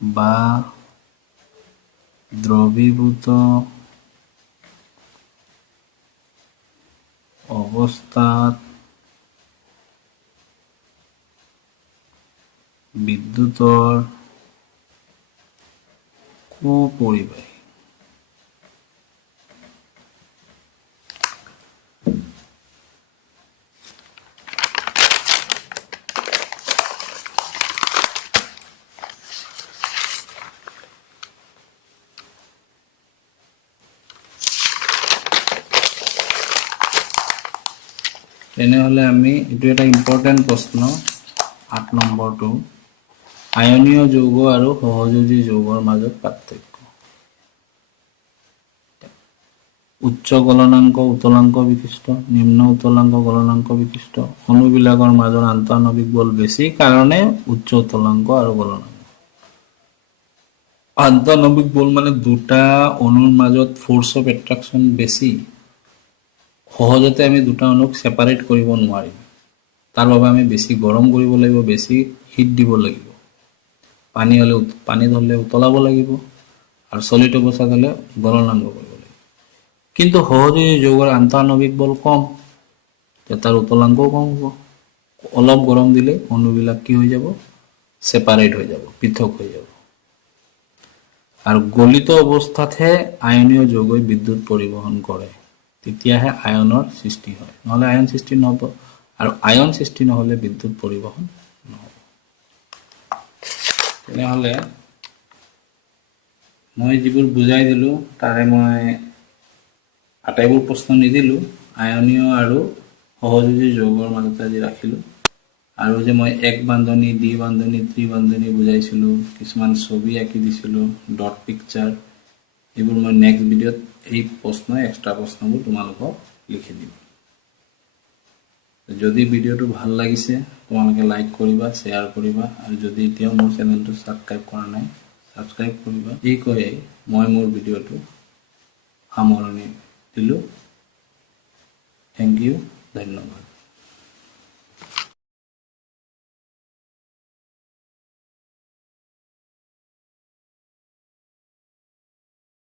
বা দ্ৰবীভূত অৱস্থাত বিদ্যুতৰ কুপৰিবাহী। তেনেহ'লে আমি এইটো এটা ইম্পৰ্টেণ্ট প্ৰশ্ন 8 নম্বৰটো আয়নীয় যৌগ আৰু সহযোজী যৌগৰ মাজত পাৰ্থক্য। উচ্চ গলনাংক উত্তলাংক বিশিষ্ট, নিম্ন উত্তলাংক গলনাংক বিশিষ্ট। অণুবিলাকৰ মাজৰ আন্তঃআণৱিক বল বেছি কাৰণে উচ্চ উত্তলাংক আৰু গলনাংক। আন্তঃআণৱিক বল মানে দুটা অণুৰ মাজত ফ'ৰ্চ অফ এট্ৰাকশ্যন বেছি। সহজতে আমি দুটা অণুক সেপাৰেট কৰিব নোৱাৰিম। তাৰ বাবে আমি বেছি গৰম কৰিব লাগিব, বেছি হিট দিব লাগিব। পানী হ'লে উতলাব লাগিব আৰু সলিড অৱস্থাত হ'লে গলনাংক কৰিব লাগিব। কিন্তু সহযোজী যৌগৰ আন্তঃআণৱিক বল কম, তাৰ উতলাংকও কম হ'ব। অলপ গৰম দিলে অণুবিলাক কি হৈ যাব? সেপাৰেট হৈ যাব, পৃথক হৈ যাব। আৰু গলিত অৱস্থাতহে আয়নীয় যৌগই বিদ্যুৎ পৰিবহন কৰে, তেতিয়াহে আয়নৰ সৃষ্টি হয়, নহ'লে আয়ন সৃষ্টি নহ'ব। আৰু আয়ন সৃষ্টি নহ'লে বিদ্যুৎ পৰিবহন নহ'ব। তেনেহ'লে মই যিবোৰ বুজাই দিলোঁ তাৰে মই আটাইবোৰ প্ৰশ্ন নিদিলোঁ। আয়নীয় আৰু সহযোগী যৌগৰ মাজতে আজি ৰাখিলোঁ। আৰু যে মই এক বান্ধনি, দ্বি বান্ধনি, ত্ৰিবান্ধনি বুজাইছিলোঁ, কিছুমান ছবি আঁকি দিছিলোঁ, ডট পিকচাৰ, এইবোৰ মই নেক্সট ভিডিঅ'ত এই এক্সট্ৰা প্ৰশ্নবোৰ তোমালোকক লিখি দিম। যদি ভিডিঅ'টো ভাল লাগিছে তোমালোকে লাইক কৰিবা, শ্বেয়াৰ কৰিবা, আৰু যদি এতিয়াও মোৰ চেনেলটো ছাবস্ক্ৰাইব কৰা নাই ছাবস্ক্ৰাইব কৰিবা। এই কৈয়ে মই মোৰ ভিডিঅ'টো সামৰণি দিলোঁ। থেংক ইউ, ধন্যবাদ।